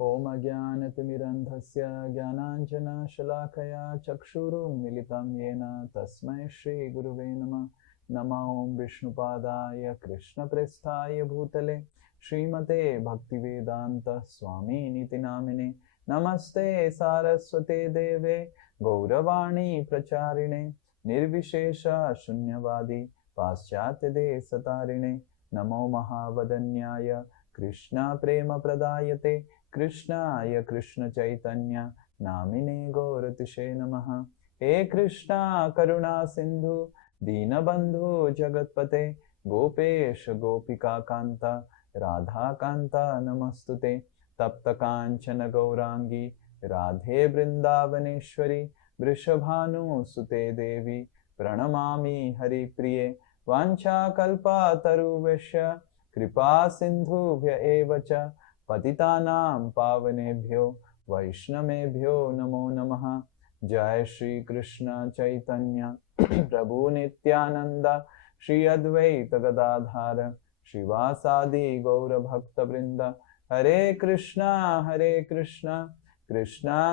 Om Ajnanatimirandhasya Jnananjana Shalakaya Chakshurum Militam Yena Tasmai Shri Guruve Namah. Nama Om Vishnupadaya Krishna Prestaya Bhutale Srimate Bhaktivedanta Swami Niti Namine Namaste Saraswate Deve Gauravani Pracharine Nirvishesha Shunyavadi Paschatya De Satarine Namo Mahavadanyaya Krishna Prema Pradayate Krishnaya Krishna Chaitanya Namine Gauratishe Namaha. He Krishna Karuna Sindhu Dinabandhu Jagatpate Gopesh Gopika Kanta Radha Kanta Namastute Tapta Kanchana Gaurangi Radhe Vrindavaneshwari Vrishabhanu Sute Devi Pranamami Hari Priye Vancha Kalpa Taruvesha Kripa Sindhubhya Evacha Patitanam Pavanebhyo Vaishnamebhyo Namo Namaha. Jai Shri Krishna Chaitanya Prabhu Nityananda Shri Advaita Gadadhara Shivasadi Gaura Bhakta Vrinda. Hare Krishna Krishna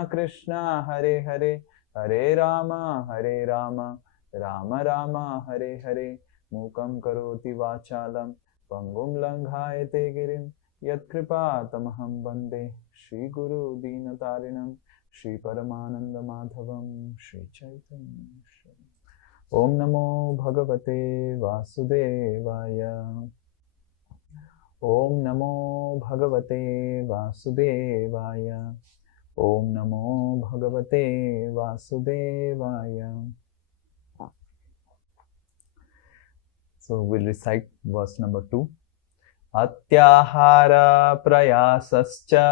Krishna Hare Hare Hare Rama Rama Rama Hare Hare. Mukam karoti vachalam Pangum Langhayate Girim Yat Kripa Tamaham Bande Shri Guru Dinatarinam Shri Paramananda Madhavam Shri Chaitanya. Om Namo Bhagavate Vasudevaya. Om Namo Bhagavate Vasudevaya. Om Namo Bhagavate Vasudevaya. So we'll recite verse number 2. Atyahara prayasascha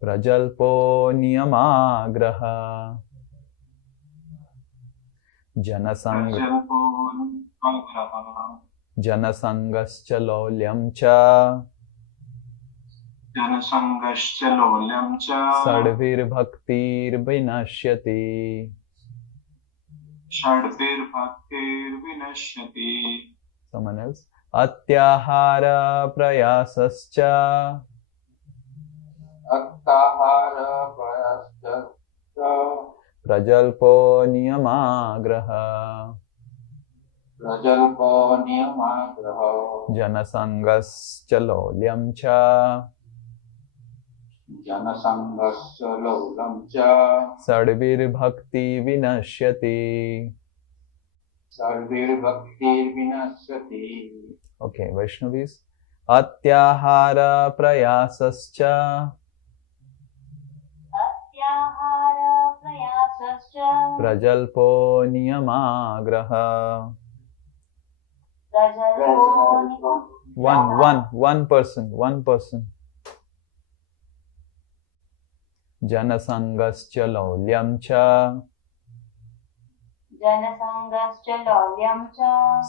prajalpo niyamagraha janasangascha lolyam cha sadvir bhaktir vinashyati. Someone else. Atyahara prayasascha prajalpo niyamagraha janasangascha lolyam cha sadvir bhakti vinashyati. Okay, Vaishnavis. Atyahara prayasascha prajalpo niyamagraha. One person. Janasangascha lolyam cha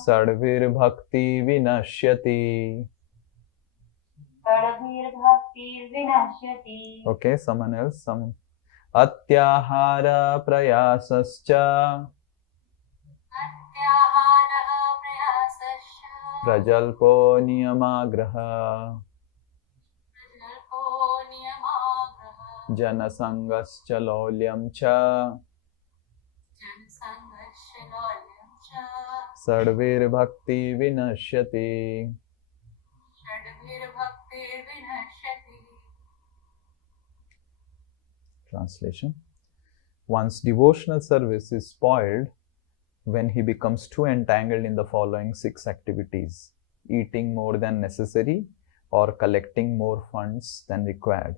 sadvir bhakti vinashyati. Okay, someone else. Atyahara prayasascha prajalpo niyamagraha janasangascha lolyam cha sadvir bhakti vinashyati. Translation. One's devotional service is spoiled when he becomes too entangled in the following 6 activities: eating more than necessary or collecting more funds than required,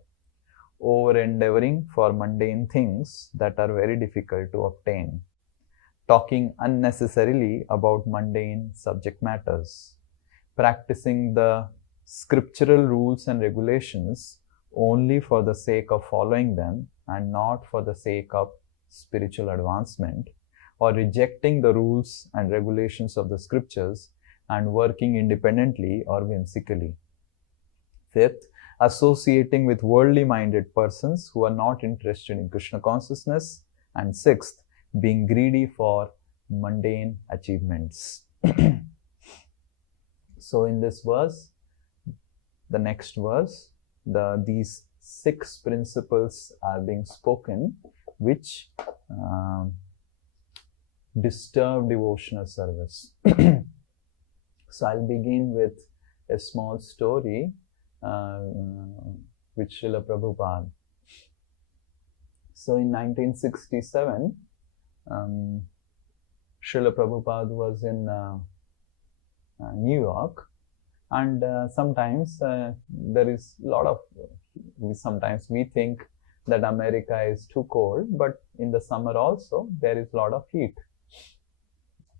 over-endeavoring for mundane things that are very difficult to obtain, talking unnecessarily about mundane subject matters, practicing the scriptural rules and regulations only for the sake of following them and not for the sake of spiritual advancement, or rejecting the rules and regulations of the scriptures and working independently or whimsically. Fifth, associating with worldly minded persons who are not interested in Krishna consciousness. And sixth, being greedy for mundane achievements. So in this verse, the next verse, these 6 principles are being spoken which disturb devotional service. So I'll begin with a small story with Srila Prabhupada. So in 1967, Srila Prabhupada was in New York, and sometimes there is a lot of, sometimes we think that America is too cold, but in the summer also there is a lot of heat.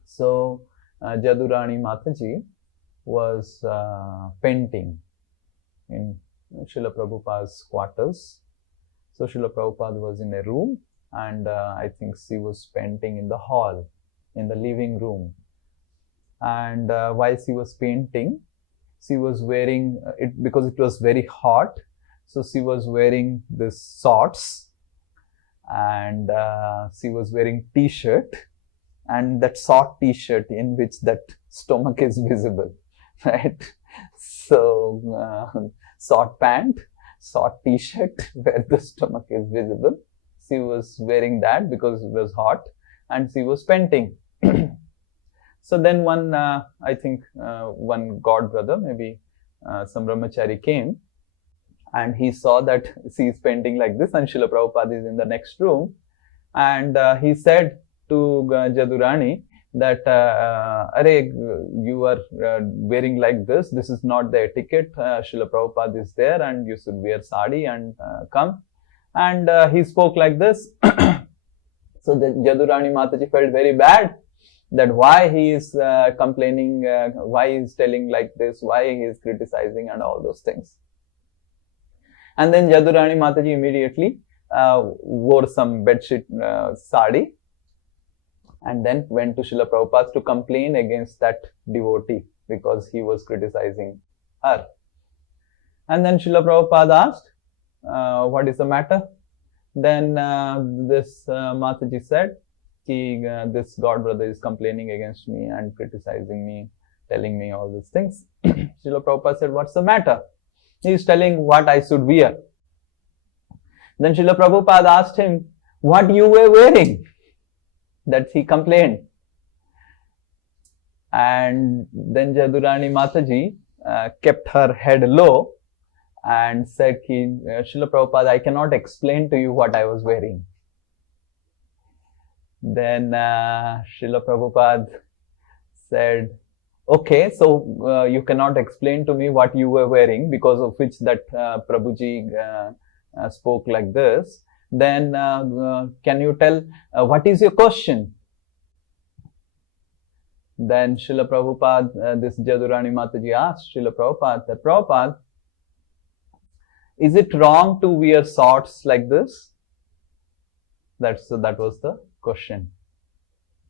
So Jadurani Mataji was painting in Srila Prabhupada's quarters. So Srila Prabhupada was in a room, and I think she was painting in the hall, in the living room. And while she was painting, she was wearing it because it was very hot. So she was wearing this shorts, and she was wearing t-shirt, and that short t-shirt in which that stomach is visible, right? So short pant, short t-shirt where the stomach is visible. She was wearing that because it was hot, and she was painting. So then one, I think one god brother, maybe some brahmachari came, and he saw that she is painting like this, and Srila Prabhupada is in the next room, and he said to Jadurani that, Are, you are wearing like this, this is not the etiquette, Srila Prabhupada is there and you should wear sari and come. And he spoke like this. So the Jadurani Mataji felt very bad that why he is complaining, why he is telling like this, why he is criticizing and all those things. And then Jadurani Mataji immediately wore some bedsheet sari, and then went to Srila Prabhupada to complain against that devotee because he was criticizing her. And then Srila Prabhupada asked, what is the matter? Then this Mataji said, this god brother is complaining against me and criticizing me, telling me all these things. Srila Prabhupada said, what's the matter? He is telling what I should wear. Then Srila Prabhupada asked him, what you were wearing? That he complained. And then Jadurani Mataji kept her head low and said, Srila Prabhupada, I cannot explain to you what I was wearing. Then Srila Prabhupada said, okay, so you cannot explain to me what you were wearing, because of which that Prabhuji spoke like this. Then can you tell what is your question? Then Srila Prabhupada, this Jadurani Mataji asked Srila Prabhupada, that Prabhupada, is it wrong to wear shorts like this? That was the question.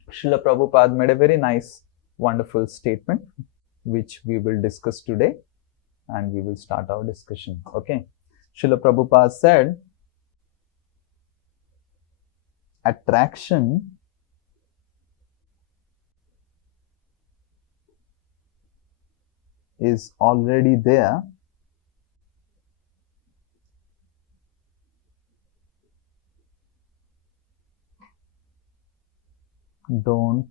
Srila Prabhupada made a very nice, wonderful statement, which we will discuss today, and we will start our discussion. Okay. Srila Prabhupada said, attraction is already there, don't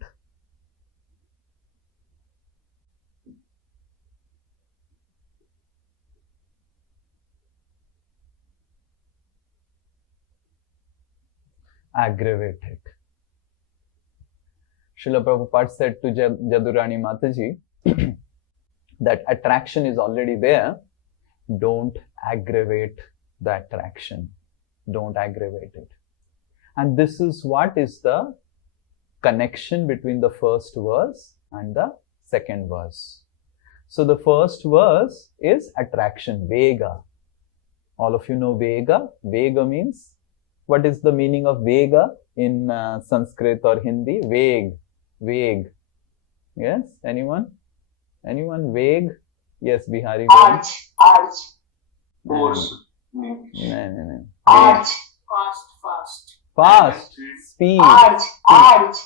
aggravate it. Srila Prabhupada said to Jadurani Mataji that attraction is already there, don't aggravate the attraction, don't aggravate it. And this is what is the connection between the first verse and the second verse. So the first verse is attraction, Vega. All of you know Vega. Vega means, what is the meaning of Vega in Sanskrit or Hindi? Vague. Yes, anyone? Vague? Yes, Bihari. Arch. Force. No. Arch. Fast. Speed. Arch. Arch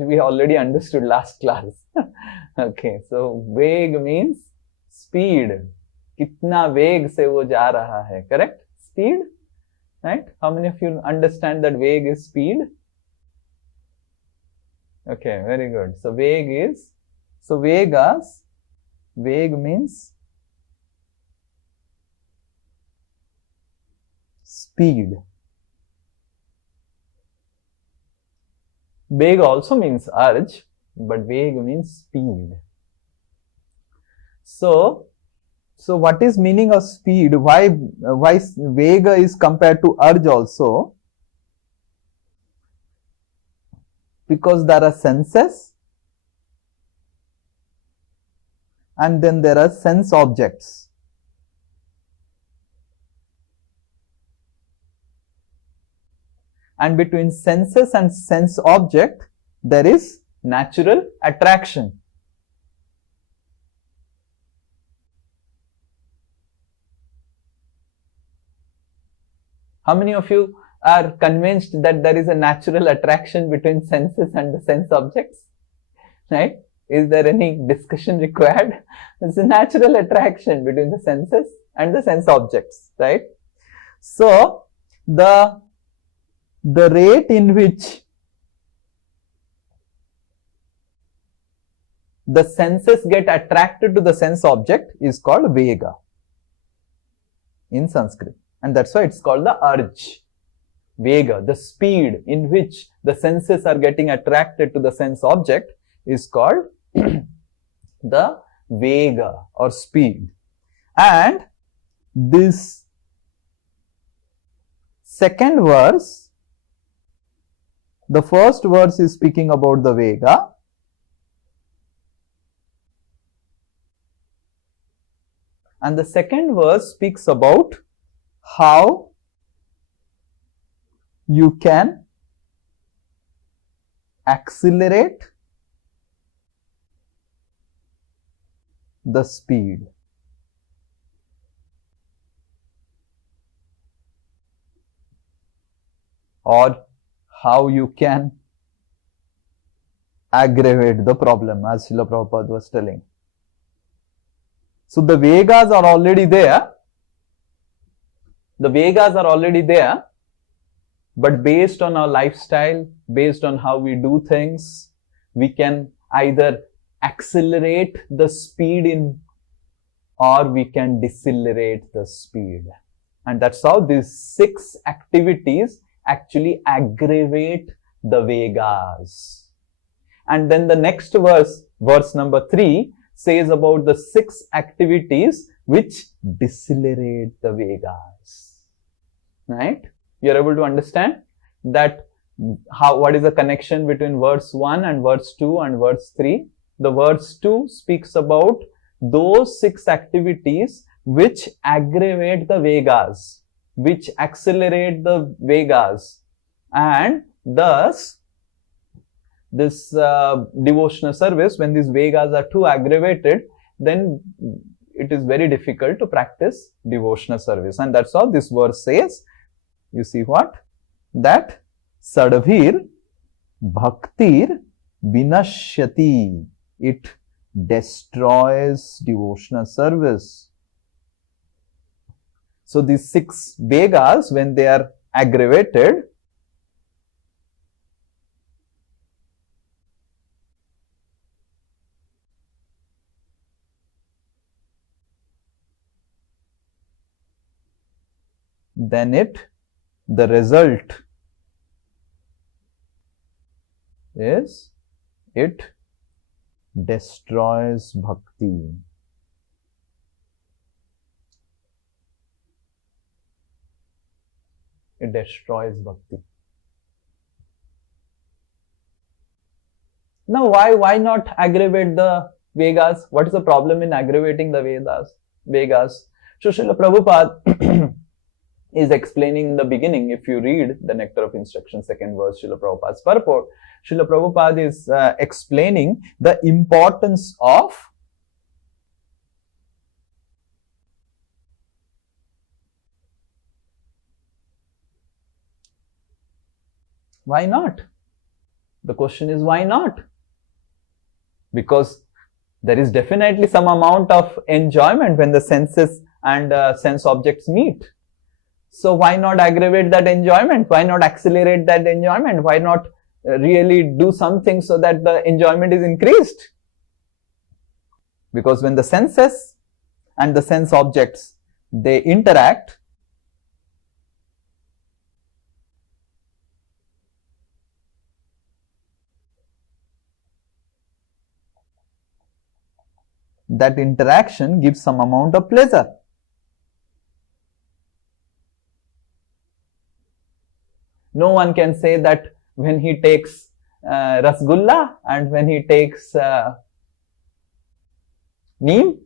we already understood last class. Okay, so वेग means speed. कितना वेग से वो जा रहा है, correct? Speed, right? How many of you understand that वेग is speed? Okay, very good. So वेग is, so वेग means speed. वेग also means urge, but वेग means speed. So what is meaning of speed? Why vega is compared to urge also? Because there are senses and then there are sense objects. And between senses and sense object, there is natural attraction. How many of you are convinced that there is a natural attraction between senses and the sense objects? Right? Is there any discussion required? It's a natural attraction between the senses and the sense objects, right? So, the rate in which the senses get attracted to the sense object is called vega in Sanskrit. And that's why it's called the urge. Vega, the speed in which the senses are getting attracted to the sense object is called the vega or speed. And this second verse, the first verse is speaking about the vega. And the second verse speaks about how you can accelerate the speed. Or how you can aggravate the problem, as Srila Prabhupada was telling. So the Vegas are already there. The Vegas are already there. But based on our lifestyle, based on how we do things, we can either accelerate the speed in or we can decelerate the speed. And that's how these 6 activities actually aggravate the Vegas. And then the next verse, verse number 3, says about the 6 activities which decelerate the Vegas. Right? You are able to understand that what is the connection between verse 1 and verse 2 and verse 3? The verse 2 speaks about those 6 activities which aggravate the Vegas, which accelerate the Vegas, and thus this devotional service, when these Vegas are too aggravated, then it is very difficult to practice devotional service. And that's how this verse says. You see what? That Sadhavir Bhaktir Vinashyati. It destroys devotional service. So these 6 Vegas, when they are aggravated, then the result is it destroys bhakti. It destroys bhakti. Now, why not aggravate the Vegas? What is the problem in aggravating the Vegas? So, Srila Prabhupada is explaining in the beginning. If you read the Nectar of Instruction, 2nd verse, Srila Prabhupada's purport, Srila Prabhupada is explaining the importance of why not? The question is why not? Because There is definitely some amount of enjoyment when the senses and sense objects meet. So why not aggravate that enjoyment? Why not accelerate that enjoyment? Why not really do something so that the enjoyment is increased? Because when the senses and the sense objects, they interact, that interaction gives some amount of pleasure. No one can say that when he takes rasgulla and when he takes neem,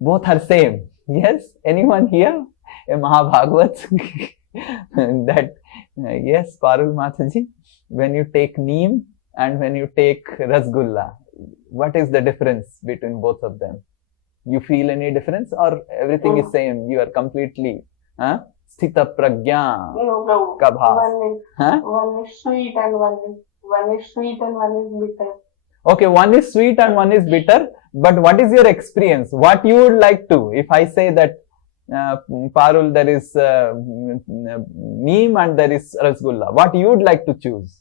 both are same. Yes, anyone here? A Mahabhagavat that yes, Parul Mataji, when you take neem and when you take rasgulla, what is the difference between both of them? You feel any difference or everything is same? You are completely sthita pragya ka bhas. One is sweet and one is sweet and one is bitter. Okay, one is sweet and one is bitter. But what is your experience? What you would like to? If I say that Parul, there is neem and there is rasgulla, what you would like to choose?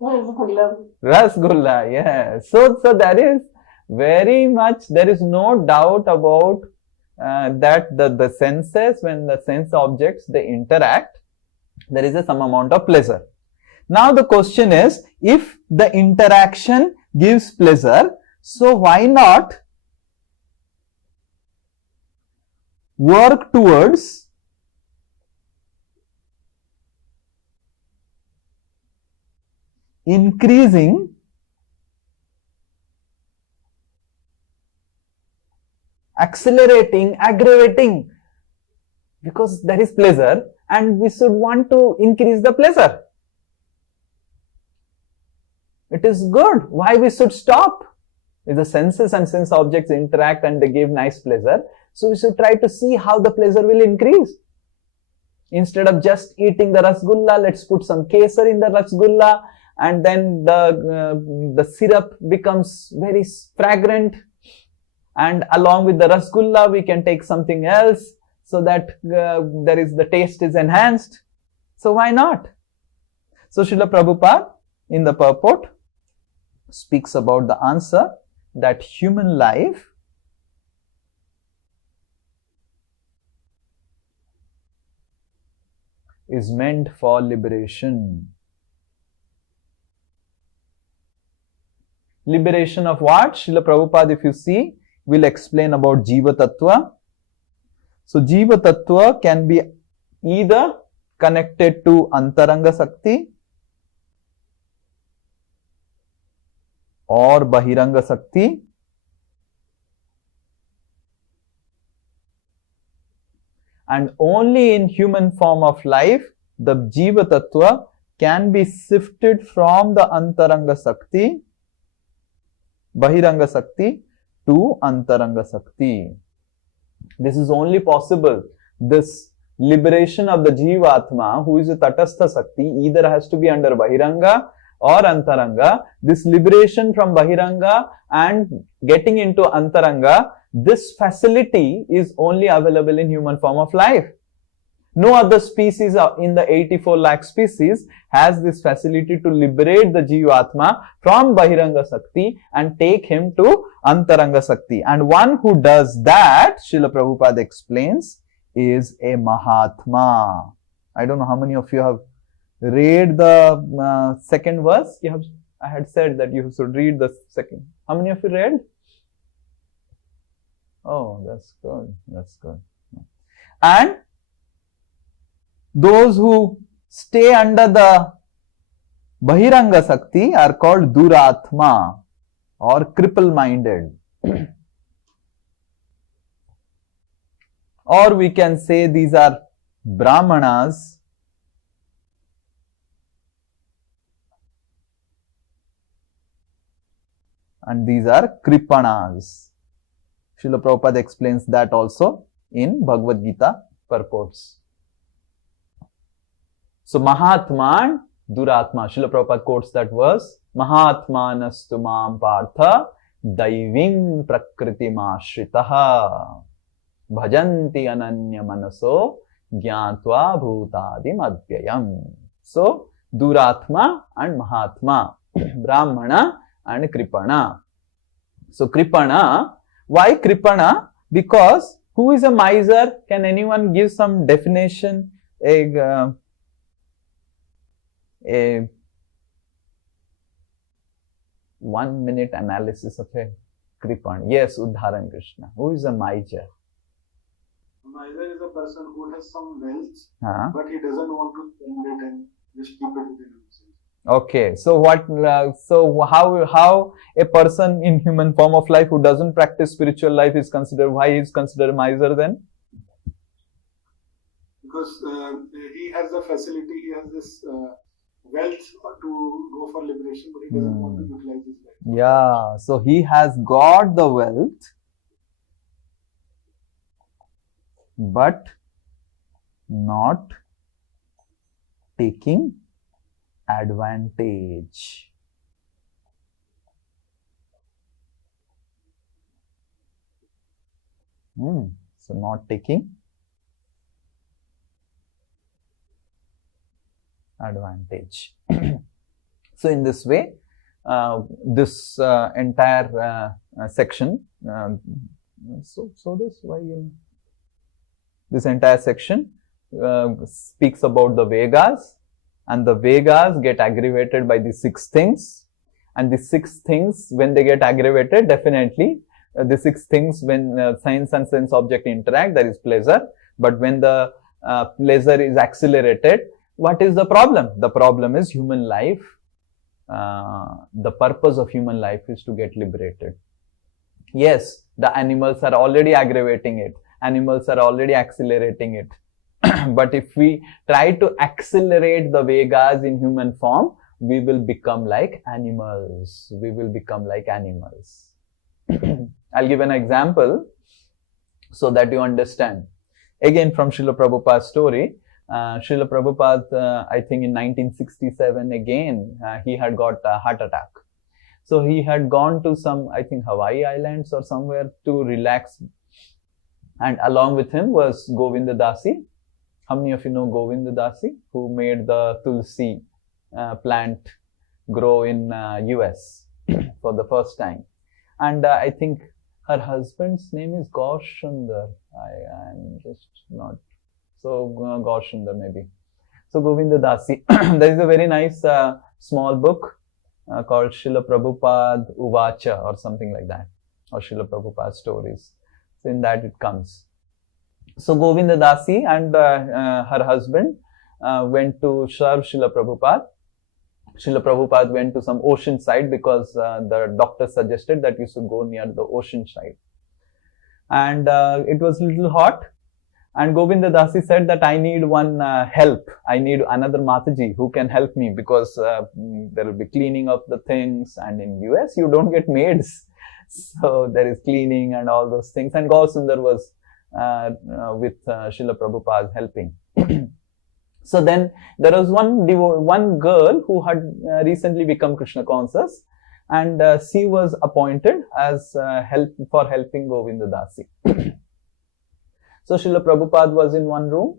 Rasgulla. Rasgulla, yes. So there is very much, there is no doubt about that the senses, when the sense objects, they interact, there is some amount of pleasure. Now the question is, if the interaction gives pleasure, so why not work towards increasing accelerating, aggravating, because there is pleasure and we should want to increase the pleasure. It is good. Why we should stop? If the senses and sense objects interact and they give nice pleasure, so we should try to see how the pleasure will increase. Instead of just eating the rasgulla, let's put some kesar in the rasgulla, and then the syrup becomes very fragrant, and along with the rasgulla we can take something else so that the taste is enhanced. So why not? So Srila Prabhupada in the purport speaks about the answer that human life is meant for liberation. Liberation of what? Srila Prabhupada, if you see, will explain about Jiva Tattva. So Jiva Tattva can be either connected to Antaranga Sakti or Bahiranga Sakti, and only in human form of life the Jiva Tattva can be shifted from the Antaranga Sakti, Bahiranga Sakti to Antaranga Sakti. This is only possible. This liberation of the Jivatma, who is a Tatastha Sakti, either has to be under Bahiranga or Antaranga. This liberation from Bahiranga and getting into Antaranga, this facility is only available in human form of life. No other species in the 84 lakh species has this facility to liberate the Jivatma from Bahiranga Sakti and take him to Antaranga Sakti. And one who does that, Srila Prabhupada explains, is a Mahatma. I don't know how many of you have read the second verse. I had said that you should read the second. How many of you read? Oh, that's good. That's good. And those who stay under the Bahiranga Sakti are called Duratma or cripple-minded. Or we can say these are Brahmanas and these are Kripanas. Srila Prabhupada explains that also in Bhagavad Gita purports. So Mahatma and Duratma. Srila Prabhupada quotes that verse. Mahatma nastu mam partha daivim prakritimashritah bhajanti ananya manaso gyatva bhutadim advyayam. So, Duratma and Mahatma, Brahmana and Kripana. So, Kripana, why Kripana? Because who is a miser? Can anyone give some definition? A 1 minute analysis of a Kripana. Yes, Udharan Krishna. Who is a miser? A miser is a person who has some wealth, but he doesn't want to spend it and just keep it within himself. Okay, so what? So how a person in human form of life who doesn't practice spiritual life is considered? Why is considered miser then? Because he has the facility, he has this wealth to go for liberation, but he doesn't want to utilize his wealth. Yeah, so he has got the wealth, but not taking advantage. So not taking advantage. So in this way, this entire section, this entire section speaks about the Vegas, and the Vegas get aggravated by the 6 things, and the 6 things, when they get aggravated, definitely the 6 things, when science and sense object interact, there is pleasure, but when the pleasure is accelerated, what is the problem? The problem is human life. The purpose of human life is to get liberated. Yes, the animals are already aggravating it. Animals are already accelerating it. But if we try to accelerate the Vegas in human form, we will become like animals. We will become like animals. I'll give an example so that you understand. Again, from Srila Prabhupada's story. Srila Prabhupada, I think in 1967 again, he had got a heart attack. So he had gone to some, I think Hawaii Islands or somewhere to relax. And along with him was Govinda Dasi. How many of you know Govinda Dasi, who made the Tulsi plant grow in US for the first time? And I think her husband's name is Gaurshundar. I am just not... So, Gaurshundar maybe. So, Govinda Dasi. There is a very nice small book called Srila Prabhupada Uvacha or something like that, or Srila Prabhupada Stories. So, in that it comes. So, Govinda Dasi and her husband went to serve Srila Prabhupada. Srila Prabhupada went to some ocean side because the doctor suggested that you should go near the ocean side. And it was a little hot. And Govinda Dasi said that I need one help. I need another Mataji who can help me, because there will be cleaning of the things, and in US you don't get maids. So there is cleaning and all those things. And Gaurasundar was with Srila Prabhupada helping. So then there was one girl who had recently become Krishna conscious, and she was appointed as helping Govinda Dasi. So Srila Prabhupada was in one room,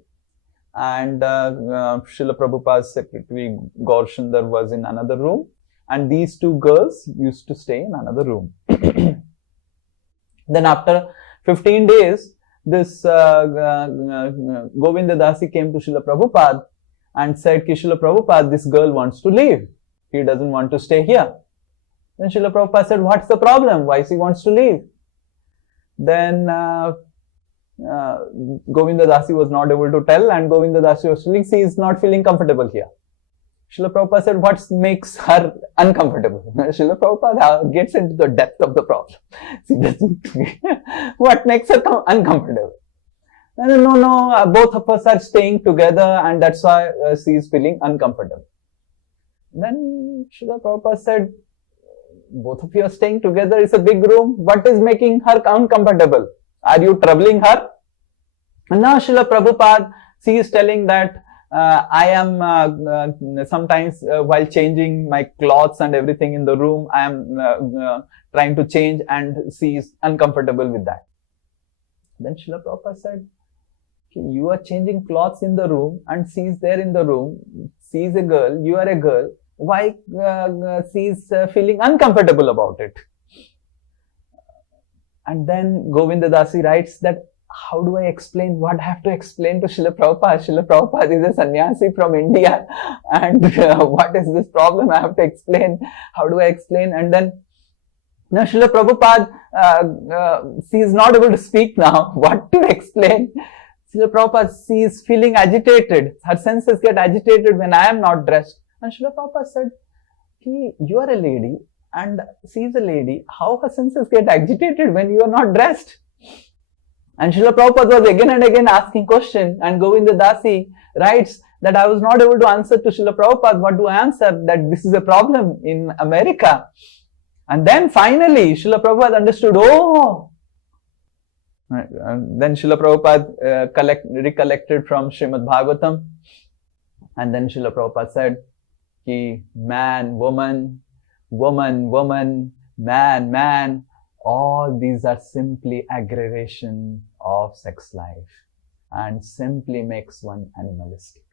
and Srila Prabhupada's secretary Gaurasundar was in another room, and these 2 girls used to stay in another room. Then after 15 days, this Govinda Dasi came to Srila Prabhupada and said, Srila Prabhupada, this girl wants to leave. He doesn't want to stay here. Then Srila Prabhupada said, what's the problem? Why she wants to leave? Then Govinda Dasi was not able to tell, and Govinda Dasi was feeling she is not feeling comfortable here. Srila Prabhupada said, what makes her uncomfortable? Srila Prabhupada gets into the depth of the problem. She doesn't. What makes her uncomfortable? No, both of us are staying together, and that's why she is feeling uncomfortable. Then Srila Prabhupada said, both of you are staying together, it's a big room. What is making her uncomfortable? Are you troubling her? And now Srila Prabhupada, she is telling that I am sometimes while changing my clothes and everything in the room, I am trying to change, and she is uncomfortable with that. Then Srila Prabhupada said, you are changing clothes in the room and she is there in the room. She is a girl, you are a girl. Why she is feeling uncomfortable about it? And then Govinda Dasi writes that, how do I explain what I have to explain to Srila Prabhupada? Srila Prabhupada is a sannyasi from India, and what is this problem I have to explain? How do I explain? And then now Srila Prabhupada, she is not able to speak now. What to explain? Srila Prabhupada, she is feeling agitated. Her senses get agitated when I am not dressed. And Srila Prabhupada said, you are a lady and she is a lady. How her senses get agitated when you are not dressed? And Srila Prabhupada was again and again asking questions. And Govinda Dasi writes that I was not able to answer to Srila Prabhupada. What do I answer? That this is a problem in America. And then finally, Srila Prabhupada understood, oh. And then Srila Prabhupada recollected from Srimad Bhagavatam. And then Srila Prabhupada said, man, woman, woman, woman, man, man, all these are simply aggravation of sex life and simply makes one animalistic.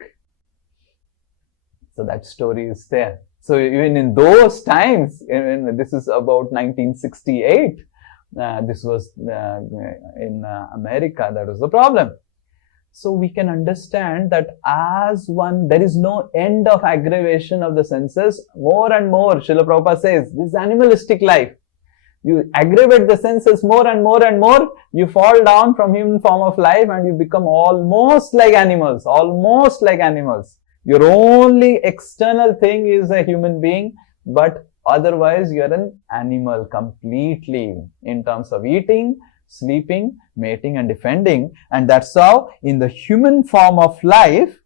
So that story is there. So even in those times, this is about 1968, this was in America, that was the problem. So we can understand that there is no end of aggravation of the senses. More and more, Srila Prabhupada says, this animalistic life. You aggravate the senses more and more and more, you fall down from human form of life and you become almost like animals, almost like animals. Your only external thing is a human being, but otherwise you are an animal completely in terms of eating, sleeping, mating and defending. And that's how in the human form of life,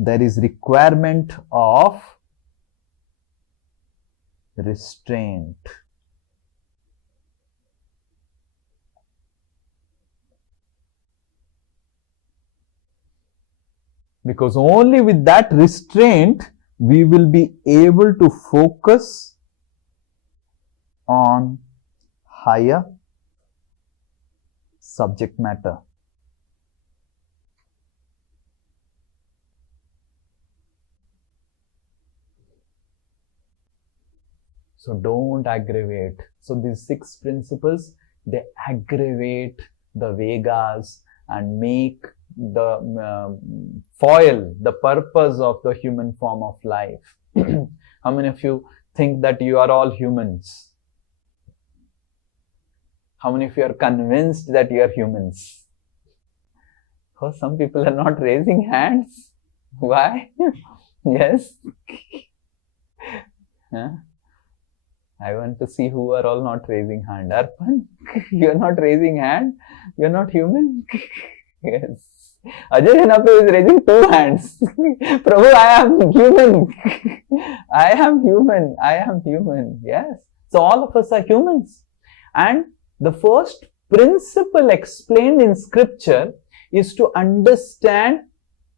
there is requirement of restraint. Because only with that restraint, we will be able to focus on higher subject matter. So don't aggravate. So these 6 principles, they aggravate the Vegas and make the foil the purpose of the human form of life. How many of you think that you are all humans? How many of you are convinced that you are humans? Oh, some people are not raising hands. Why? Yes. Huh? I want to see who are all not raising hand. Arpan, you are not raising hand? You are not human? Yes. Ajay Janape is raising 2 hands. Prabhu, I am human. I am human. I am human. Yes. So all of us are humans. And the first principle explained in scripture is to understand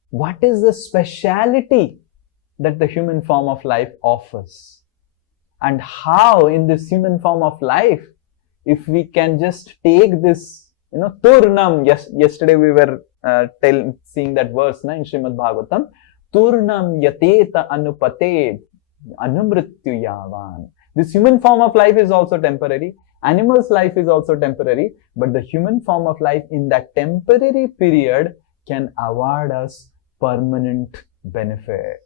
what is the speciality that the human form of life offers. And how in this human form of life, if we can just take this, Turnam, yesterday we were seeing that verse in Srimad Bhagavatam, Turnam yateta anupate anumrityu yavan. This human form of life is also temporary. Animal's life is also temporary. But the human form of life in that temporary period can award us permanent benefit.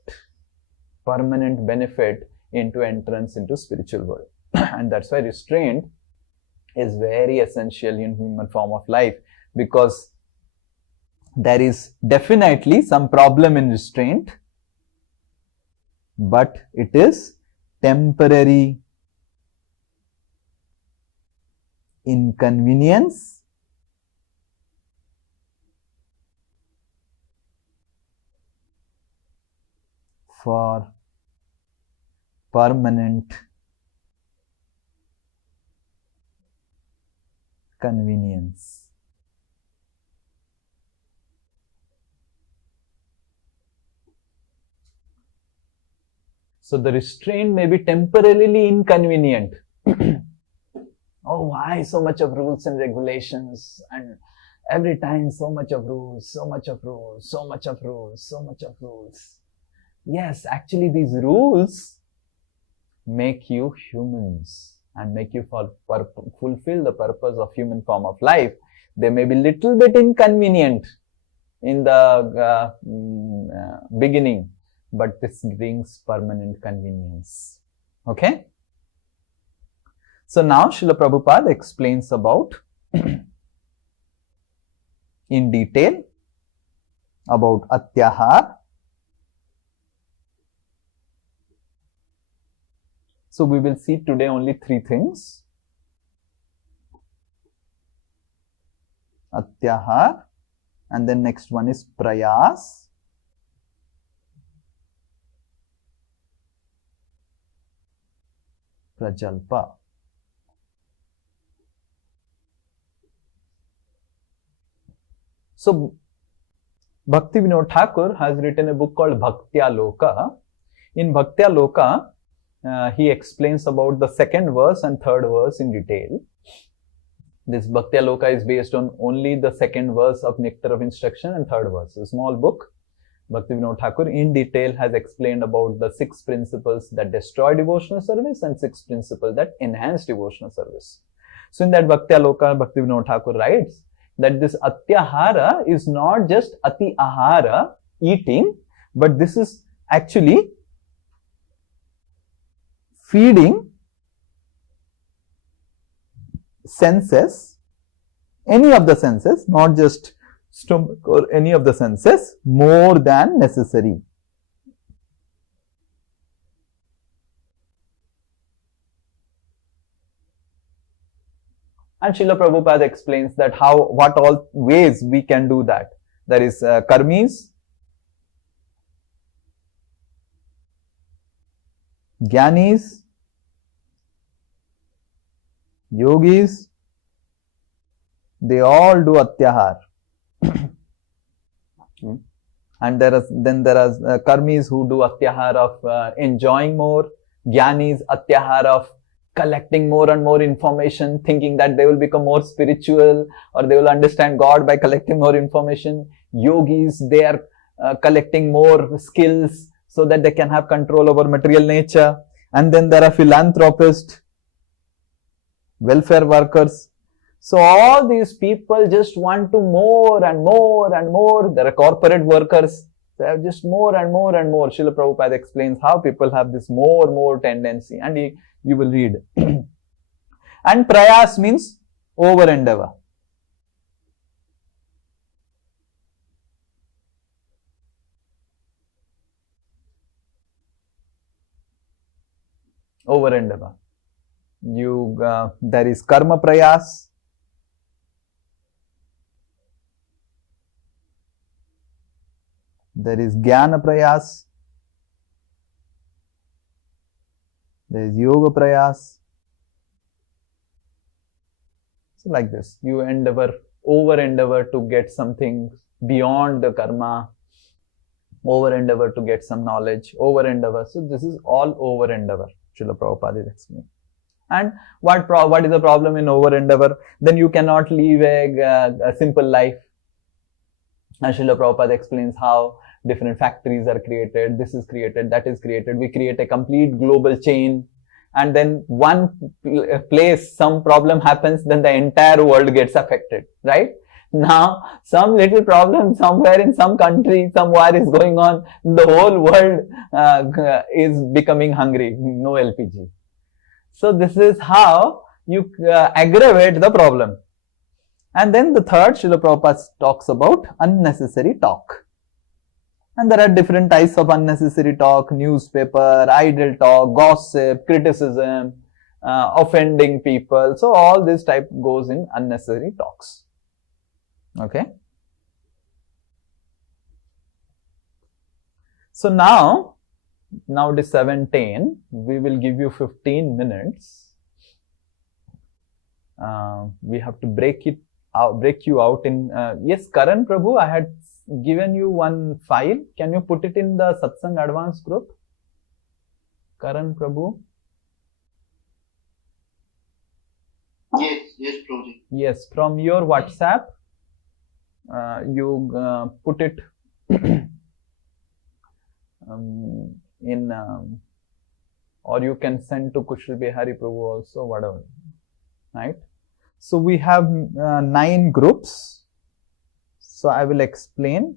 Permanent benefit into entrance into spiritual world. And that's why restraint is very essential in human form of life, because there is definitely some problem in restraint, but it is temporary inconvenience for permanent convenience. So the restraint may be temporarily inconvenient. Oh, why so much of rules and regulations, and every time so much of rules, so much of rules, so much of rules, so much of rules. Yes, actually these rules make you humans and make you fulfill the purpose of human form of life. They may be little bit inconvenient in the beginning, but this brings permanent convenience. Okay? So now Srila Prabhupada explains about in detail about atyahar. So we will see today only 3 things. Atyahar, and then next one is prayas, prajalpa. So Bhakti Vinod Thakur has written a book called Bhaktya-loka. In Bhaktya-loka, he explains about the 2nd verse and 3rd verse in detail. This Bhaktya-loka is based on only the 2nd verse of Nectar of Instruction and 3rd verse. A small book. Bhakti Vinod Thakur in detail has explained about the 6 principles that destroy devotional service and 6 principles that enhance devotional service. So in that Bhaktya-loka, Bhakti Vinod Thakur writes that this atyahara is not just ati ahara, eating, but this is actually feeding senses, any of the senses, not just stomach or any of the senses, more than necessary. And Srila Prabhupada explains that what all ways we can do that. There is karmis, jnanis, yogis, they all do atyahar. And there are karmis who do atyahar of enjoying more, jnanis atyahar of collecting more and more information, thinking that they will become more spiritual or they will understand God by collecting more information. Yogis, they are collecting more skills so that they can have control over material nature. And then there are philanthropists, welfare workers. So all these people just want to more and more and more. There are corporate workers. They have just more and more and more. Srila Prabhupada explains how people have this more tendency, and you will read. And prayas means over endeavor. Over endeavor. There is karma prayas. There is jnana prayas. There is yoga prayas. So like this, you over endeavor to get something beyond the karma, over endeavor to get some knowledge, over endeavor. So this is all over endeavor. Srila Prabhupada is explaining. And what is the problem in over endeavor? Then you cannot live a simple life. And Srila Prabhupada explains how different factories are created, this is created, that is created. We create a complete global chain, and then one place, some problem happens, then the entire world gets affected, right? Now, some little problem somewhere in some country, some war is going on, the whole world is becoming hungry, no LPG. So this is how you aggravate the problem. And then the third, Srila Prabhupada talks about unnecessary talk. And there are different types of unnecessary talk: newspaper, idle talk, gossip, criticism, offending people. So all this type goes in unnecessary talks. Okay. So now it is 7:10. We will give you 15 minutes. We have to break you out in. Yes, Karan Prabhu, I had given you one file. Can you put it in the Satsang Advance group? Karan Prabhu? Yes, Prabhuji. Yes, from your WhatsApp, you put it in, or you can send to Kushal Bihari Prabhu also, whatever, right? So we have 9 groups. So I will explain.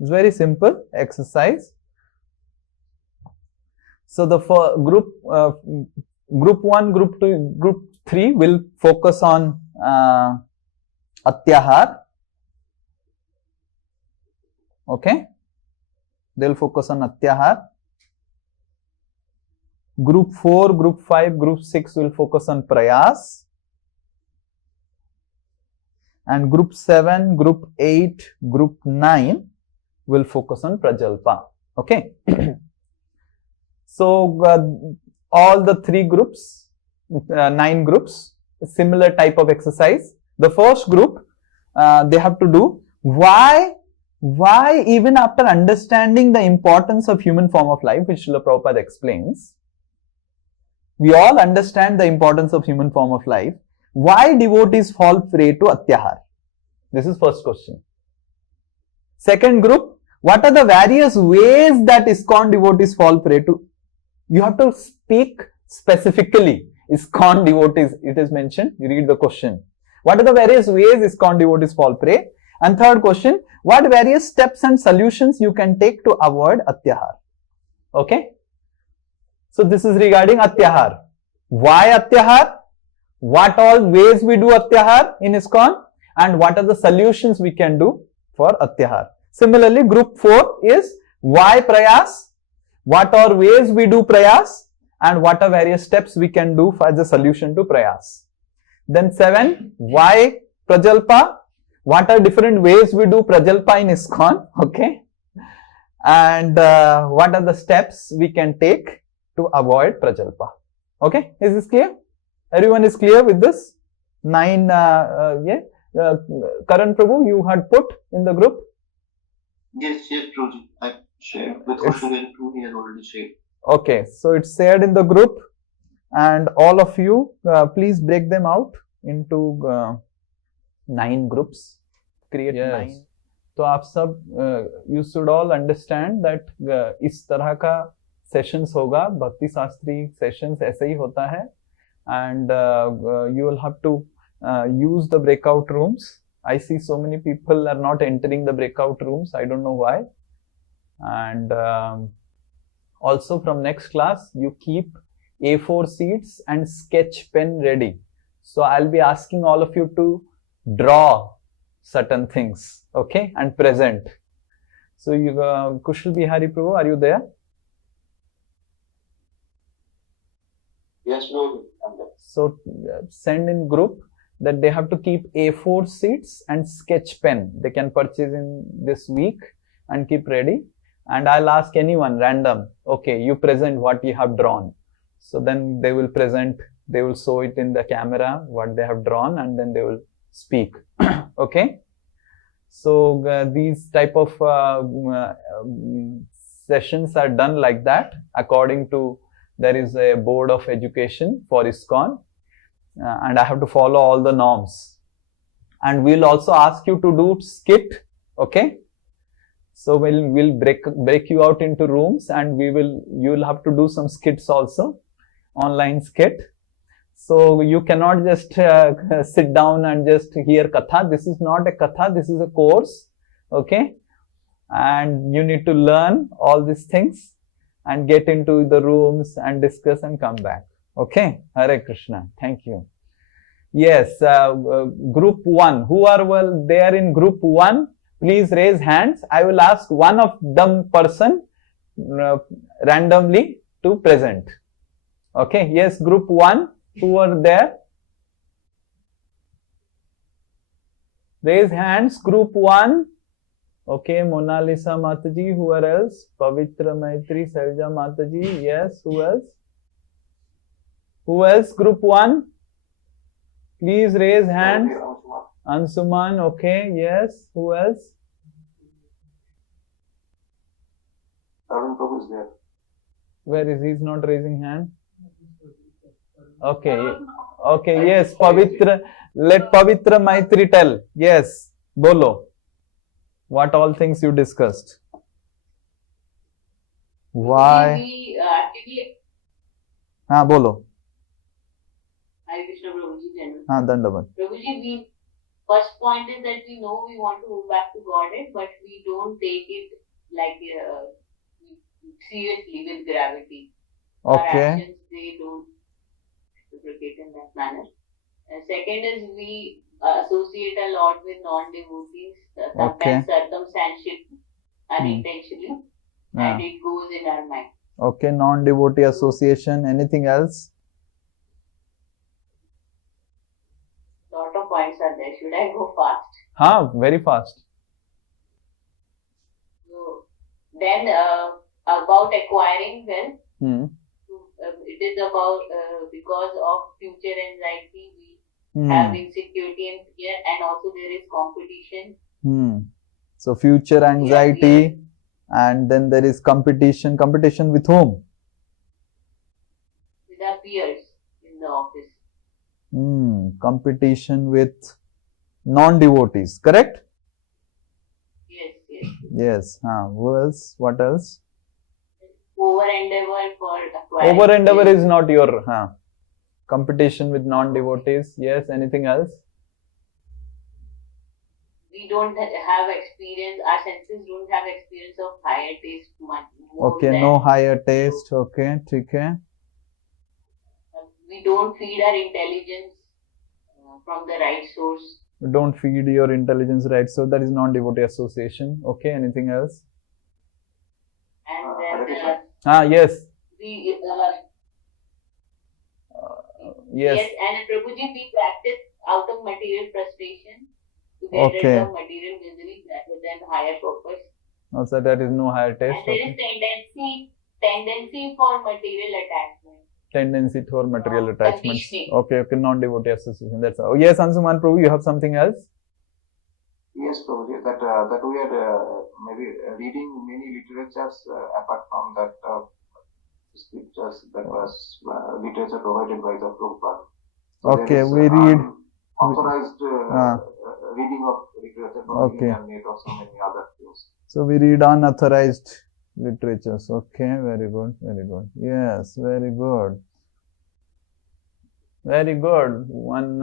It's very simple exercise. So the group 1, group 2, group 3 will focus on Atyahar. Okay, they'll focus on Atyahar. Group 4, group 5, group 6 will focus on Prayas. And group 7, group 8, group 9 will focus on Prajalpa. Okay. So all the 3 groups, 9 groups, similar type of exercise. The first group, they have to do why even after understanding the importance of human form of life, which Srila Prabhupada explains, we all understand the importance of human form of life. Why devotees fall prey to Atyahar? This is first question. Second group, what are the various ways that ISKCON devotees fall prey to? You have to speak specifically. ISKCON devotees, it is mentioned. You read the question. What are the various ways ISKCON devotees fall prey? And third question, what various steps and solutions you can take to avoid Atyahar? Okay. So this is regarding Atyahar. Why Atyahar? What all ways we do Atyahar in ISKCON? And what are the solutions we can do for Atyahar? Similarly, group 4 is why Prayas? What are ways we do Prayas? And what are various steps we can do for the solution to Prayas? Then 7, why Prajalpa? What are different ways we do Prajalpa in ISKCON? Okay. And what are the steps we can take to avoid Prajalpa? Okay. Is this clear? Everyone is clear with this? 9, yeah. Karan Prabhu, you had put in the group? Yes, Prabhuji. I shared with Kushal Bihari, he has already shared. Okay. So it's shared in the group. And all of you, please break them out into 9 groups. Create 9. तो आप सब you should all understand that इस तरह का sessions होगा, भक्ति Shastri sessions ऐसे ही होता है, and you will have to use the breakout rooms. I see so many people are not entering the breakout rooms. I don't know why. And also from next class, you keep A4 sheets and sketch pen ready. So I'll be asking all of you to draw certain things, okay, and present. So you, Kushal Bihari Prabhu, are you there? Yes, Prabhuji. So send in group that they have to keep A4 sheets and sketch pen. They can purchase in this week and keep ready. And I'll ask anyone random, okay, you present what you have drawn. So then they will present, they will show it in the camera, what they have drawn, and then they will speak. Okay. So these type of sessions are done like that according to, there is a board of education for ISKCON, and I have to follow all the norms. And we'll also ask you to do skit, okay? So we'll break you out into rooms, and you'll have to do some skits also, online skit. So you cannot just sit down and just hear katha. This is not a katha, this is a course, okay? And you need to learn all these things and get into the rooms and discuss and come back. Okay? Hare Krishna. Thank you. Yes, group 1. Who are there in group 1? Please raise hands. I will ask one of them person randomly to present. Okay? Yes, group 1. Who are there? Raise hands. Group 1. Okay, Mona Lisa Mataji. Who else? Pavitra Maitri, Selja Mataji. Yes, who else? Who else? Group 1. Please raise hands. Ansuman. Okay, yes. Who else? Karan Prabhu is there. Where is he? He's not raising hand. Okay. Okay. Yes. Pavitra. Let Pavitra Maitri tell. Yes. Bolo. What all things you discussed? Why? We actually, हाँ बोलो. Hare Krishna Prabhuji General. हाँ दंडवत. Prabhuji, we first point is that we know we want to move back to Godhead, but we don't take it like seriously with gravity. Our Okay. actions, they don't reciprocate in that manner. Second is we associate a lot with non-devotees, sometimes circumstantially, unintentionally, and it goes in our mind. Okay, non-devotee association. Anything else? Lot of points are there. Should I go fast? हाँ, very fast. So, then about acquiring wealth, Hmm. it is about because of future anxiety, we have insecurity and fear, and also there is competition. So future anxiety, and then there is competition. Competition with whom? With our peers in the office. Competition with non-devotees, correct? Yes, yes. Yes. Who else? What else? Over endeavor for acquiring. Over endeavor wealth. is not your competition with non-devotees. Yes. Anything else? We don't have experience, our senses don't have experience of higher taste much more Okay. than, No higher taste. Okay. ठीक है. we don't feed our intelligence from the right source. Don't feed your intelligence, right? So that is non-devotee association. Okay. Anything else? And then Yes. we Yes. yes, and Prabhuji, we practice out of material frustration to get Okay. rid of material misery rather than higher purpose. Also, there is no higher taste. And there is Okay. tendency for material attachment. Tendency toward material attachments. Conditioning. Okay. Non-devotee association. That's all. Yes, Ansuman Prabhu, you have something else? Yes, Prabhuji, that we are maybe reading many literatures apart from that scriptures that was literature provided by the Prabhupada. So Okay, there is, we read authorized reading of literature from Okay. the internet or so many other things. So we read unauthorized literatures. Okay, very good, very good. Yes, very good. Very good. One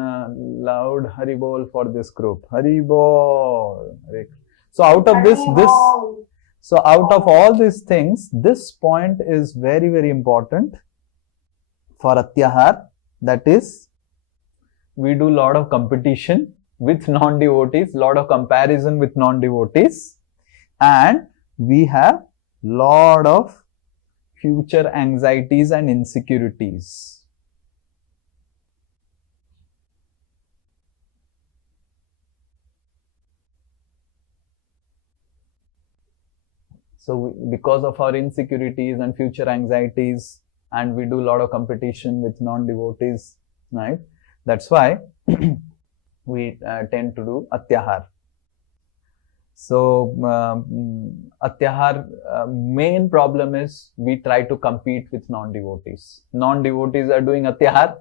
loud Hari Bol for this group. Hari Bol. So out of so out of all these things, this point is very, very important for Atyahar. That is, we do lot of competition with non-devotees, lot of comparison with non-devotees, and we have lot of future anxieties and insecurities. So because of our insecurities and future anxieties, and we do a lot of competition with non-devotees, right? That's why we tend to do Atyahar. So Atyahar main problem is we try to compete with non-devotees. Non-devotees are doing Atyahar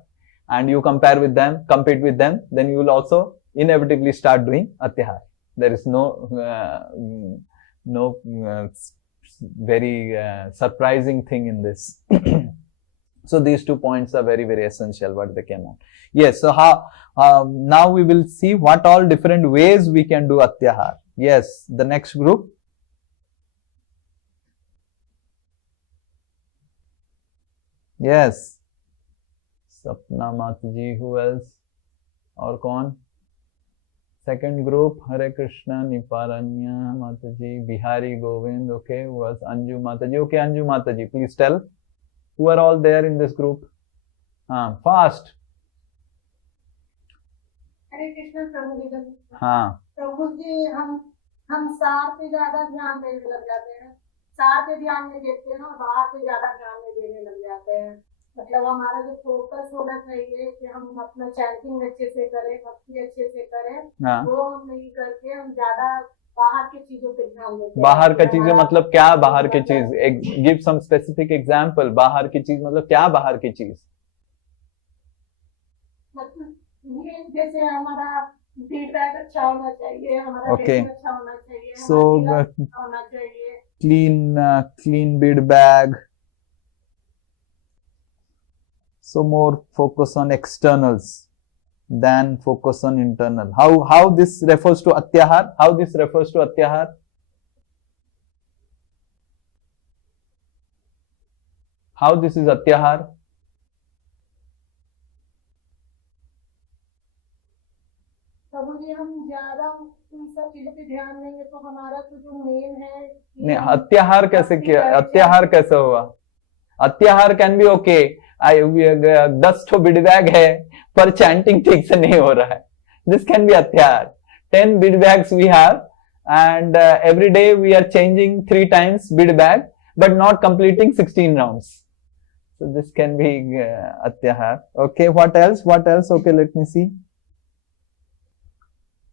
and you compete with them, then you will also inevitably start doing Atyahar. There is no very surprising thing in this. So these 2 points are very, very essential what they came out. Yes, so now we will see what all different ways we can do Atyahar. Yes, the next group. Yes. Sapna Mataji, who else? Or kaun? Second group, Hare Krishna, Niparanya Mataji, Bihari Govind, okay, who else? Anju Mataji, okay, Anju Mataji, please tell. Who are all there in this group? Fast. हरे कृष्ण प्रभु जी हाँ. प्रभु जी हम सार पे ज्यादा ध्यान देने लग जाते हैं, सार पे ध्यान नहीं देते हैं और बाहर पे ज्यादा ध्यान नहीं देने लग जाते हैं. मतलब हमारा जो फोकस होना चाहिए कि हम अपना चैंटिंग अच्छे से करें, भक्ति अच्छे से करें, वो हम नहीं करके हम ज्यादा बाहर की चीजों पे ध्यान देते हैं। बाहर का चीजें मतलब क्या बाहर की चीज? Give some specific example. बाहर की चीज मतलब क्या बाहर की चीज? मतलब ये जैसे हमारा फीडबैक अच्छा होना चाहिए, हमारा Okay. ड्रेसिंग अच्छा होना चाहिए, So, हमारा अच्छा होना चाहिए। clean bead bag. So more focus on externals than focus on internal. How this refers to atyahar? How this refers to atyahar? How this is atyahar? प्रभु जी हम ज्यादा इन सब चीजों पे ध्यान देंगे तो हमारा तो जो मेन है नहीं, अत्याहार कैसे किया? अत्याहार कैसे हुआ? अत्याहार कैन बी ओके। 10 ठो बिड बैग है पर चैंटिंग ठीक से नहीं हो रहा है, दिस कैन बी अत्याहार। 10 bid bags we have and every day we are changing 3 times bid bag but not completing 16 rounds, so this can be atyahar. Okay, what else? Okay, let me see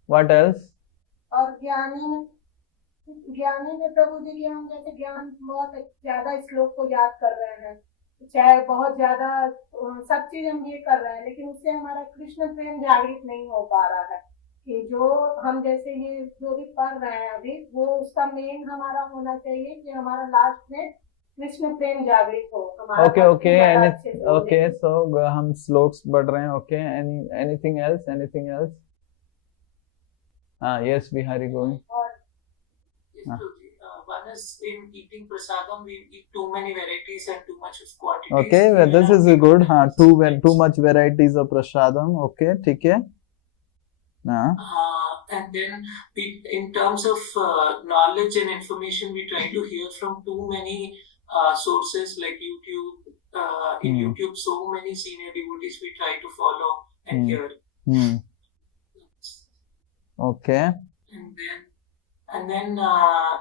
what else. और ज्ञानी में प्रभु जी की हम जैसे ज्ञान बहुत ज्यादा श्लोक को याद कर रहे हैं, चाहे बहुत ज्यादा सब चीज हम ये कर रहे हैं, लेकिन उससे हमारा कृष्ण प्रेम जागृत नहीं हो पा रहा है। कि जो हम जैसे ये जो भी पढ़ रहे हैं अभी, वो उसका मेन हमारा होना चाहिए कि हमारा लास्ट में कृष्ण प्रेम जागृत हो। Okay, so हम श्लोक्स पढ़ रहे हैं। Okay, anything else? Yes, Bihari, go on. One is in eating prasadam, we eat too many varieties and too much of quantities. Okay, well, this is good. Too much varieties of prasadam. Okay, ठीक है। And then in terms of knowledge and information, we try to hear from too many sources like YouTube. In YouTube, so many senior devotees we try to follow and hear. Okay. And then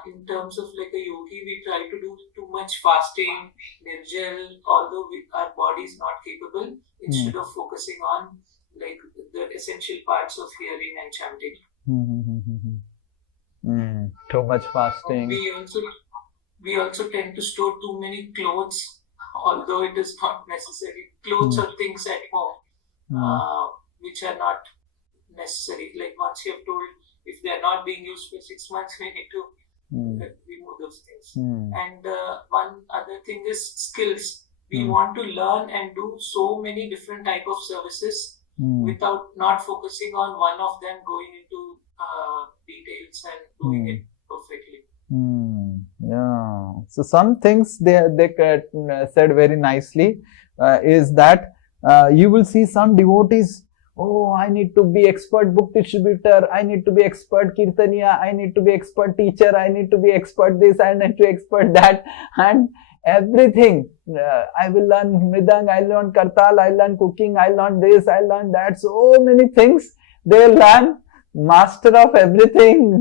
in terms of like a yogi, we try to do too much fasting, nirjal, although our body is not capable, instead of focusing on like the essential parts of hearing and chanting. Too much fasting. We also tend to store too many clothes, although it is not necessary. Clothes or things at home, which are not necessary. Like once you have told, if they are not being used for 6 months, we need to remove those things. And one other thing is skills. We want to learn and do so many different type of services without not focusing on one of them, going into details and doing it perfectly. Yeah. So some things they said very nicely is that you will see some devotees, oh, I need to be expert book distributor, I need to be expert kirtaniya, I need to be expert teacher, I need to be expert this, I need to be expert that, and everything. I will learn mridang, I learn kartal, I learn cooking, I learn this, I learn that. So many things they learn. Master of everything,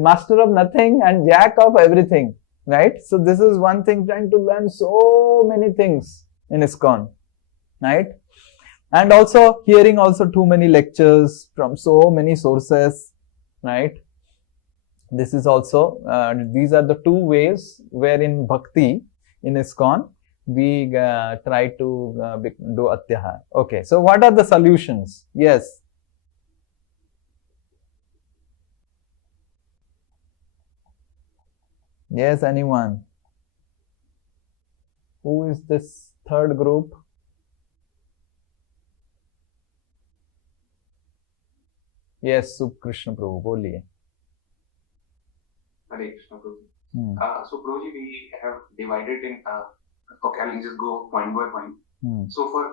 master of nothing, and jack of everything. Right? So this is one thing, trying to learn so many things in ISKCON. Right? And also hearing also too many lectures from so many sources. Right? This is also, these are the two ways where in Bhakti, in ISKCON, we try to do Atyahar. Okay, so what are the solutions? Yes. Yes, anyone? Who is this third group? Yes, Subkrishna Prabhu, boliye. Hare Krishna Prabhu. So Prabhuji, we have divided in, okay, I'll just go point by point. So for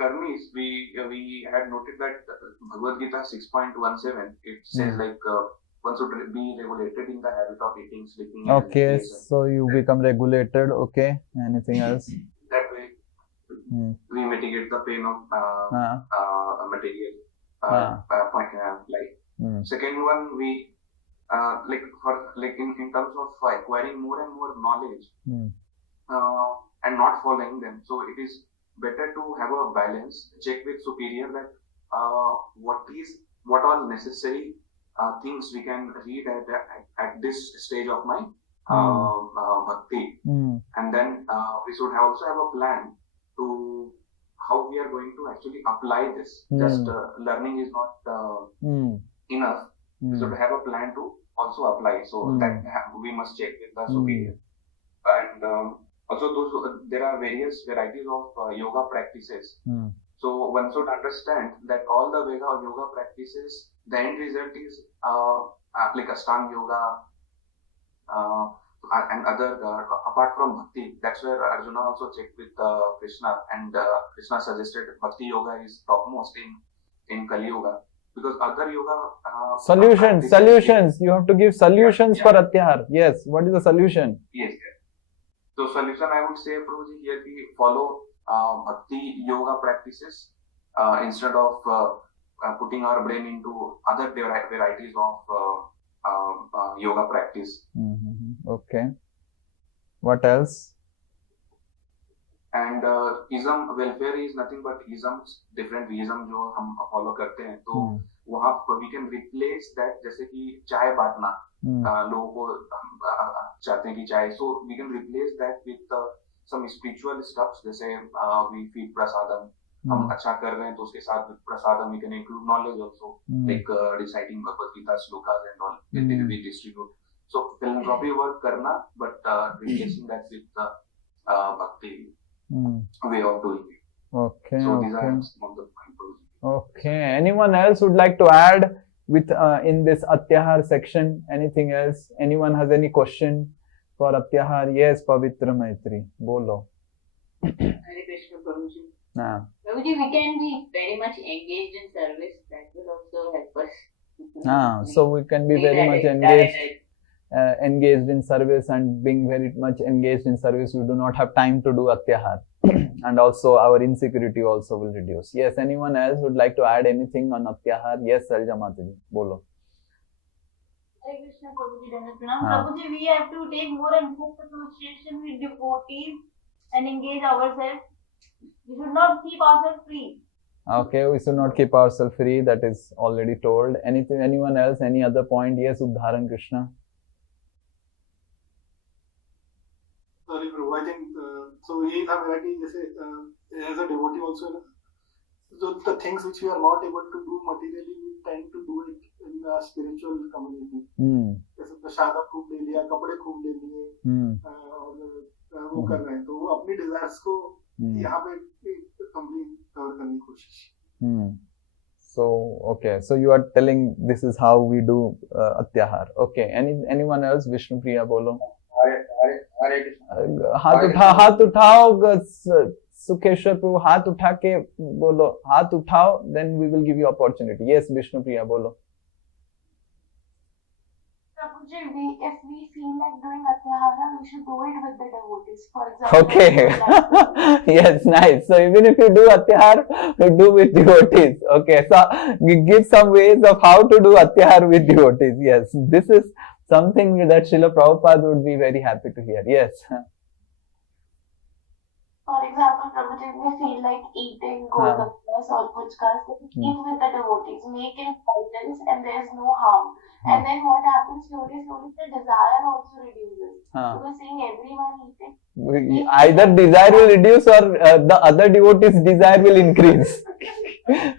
karmis, we had noted that Bhagavad Gita 6.17, it says like one should be regulated in the habit of eating, sleeping. Okay, so you become regulated. Okay, anything else? That way, we mitigate the pain of material point life. Second one, we like for like in terms of acquiring more and more knowledge and not following them. So it is better to have a balance. Check with superior that what all necessary things we can read at this stage of my bhakti. And then we should also have a plan to how we are going to actually apply this. Just learning is not enough. We should have a plan to also apply. So that we must check with the superior. And also there are various varieties of yoga practices. So one should understand that all the yoga practices, the end result is like Ashtanga yoga and other, apart from Bhakti. That's where Arjuna also checked with Krishna, and Krishna suggested Bhakti yoga is topmost in Kali Yoga. Because other yoga... Solutions. You have to give solutions for Atyahar. Yes. What is the solution? Yes. So solution, I would say, Prabhuji, here we follow Bhakti yoga practices instead of putting our brain into other varieties of yoga practice. Okay. What else? And ism, welfare is nothing but isms, different ism जो हम follow करते हैं. तो वहाँ we can replace that, जैसे कि चाय बांटना, लोगों को चाहते हैं कि चाय, so we can replace that with some spiritual stuffs, जैसे we feed prasadam, हम अच्छा कर रहे हैं तो उसके साथ prasadam we can include knowledge also, like reciting Bhagavad Gita slokas and all, we distribute. So philanthropy work करना, but replacing that with the bhakti way of doing it. Okay. So these are some of the points. Okay. Anyone else would like to add with in this Atyahar section? Anything else? Anyone has any question for Atyahar? Yes, Pavitra Maitri. Bolo. Hare Krishna, Prabhuji. Prabhuji, we can be very much engaged in service. That will also help us. So we can be very much engaged in service, and being very much engaged in service, we do not have time to do Atyahar. And also our insecurity also will reduce. Yes, anyone else would like to add anything on Atyahar? Yes, Salja Mataji, bolo. Hare Krishna, Prabhuji. Prabhuji, we have to take more and more association with devotees and engage ourselves. We should not keep ourselves free. Okay, we should not keep ourselves free. That is already told. Anything? Anyone else? Any other point? Yes, Uddharan Krishna. Sorry, bro. I think so. ये था मेरा कि जैसे as a devotee also ना, so the things which we are not able to do materially, we tend to do it in a spiritual community. जैसे प्रसाद खूब ले लिया, कपड़े खूब ले लिए, और वो कर रहे हैं, तो वो अपनी desires को यहाँ पे complete करने की कोशिश. So okay, so you are telling this is how we do Atyahar. Okay, anyone else? Vishnu Priya, bolo. हाथ उठाओ सुखेश्वर प्रभु, हाथ उठा के बोलो, हाथ उठाओ, then we will give you opportunity. Yes, Vishnu Priya, bolo. Prabhuji, if we feel like doing Atyahara, we should do it with the devotees. For example, okay. Yes, nice. So even if you do Atyahar, you do with devotees. Okay, so give some ways of how to do Atyahar with devotees. Yes, this is something that Srila Prabhupada would be very happy to hear. Yes. For example, Prabhuji, we feel like eating golgappas or puchkas, eat with the devotees, make in silence, and there is no harm. And then what happens slowly, the desire also reduces. Because seeing everyone eating, either desire will reduce or the other devotees' desire will increase.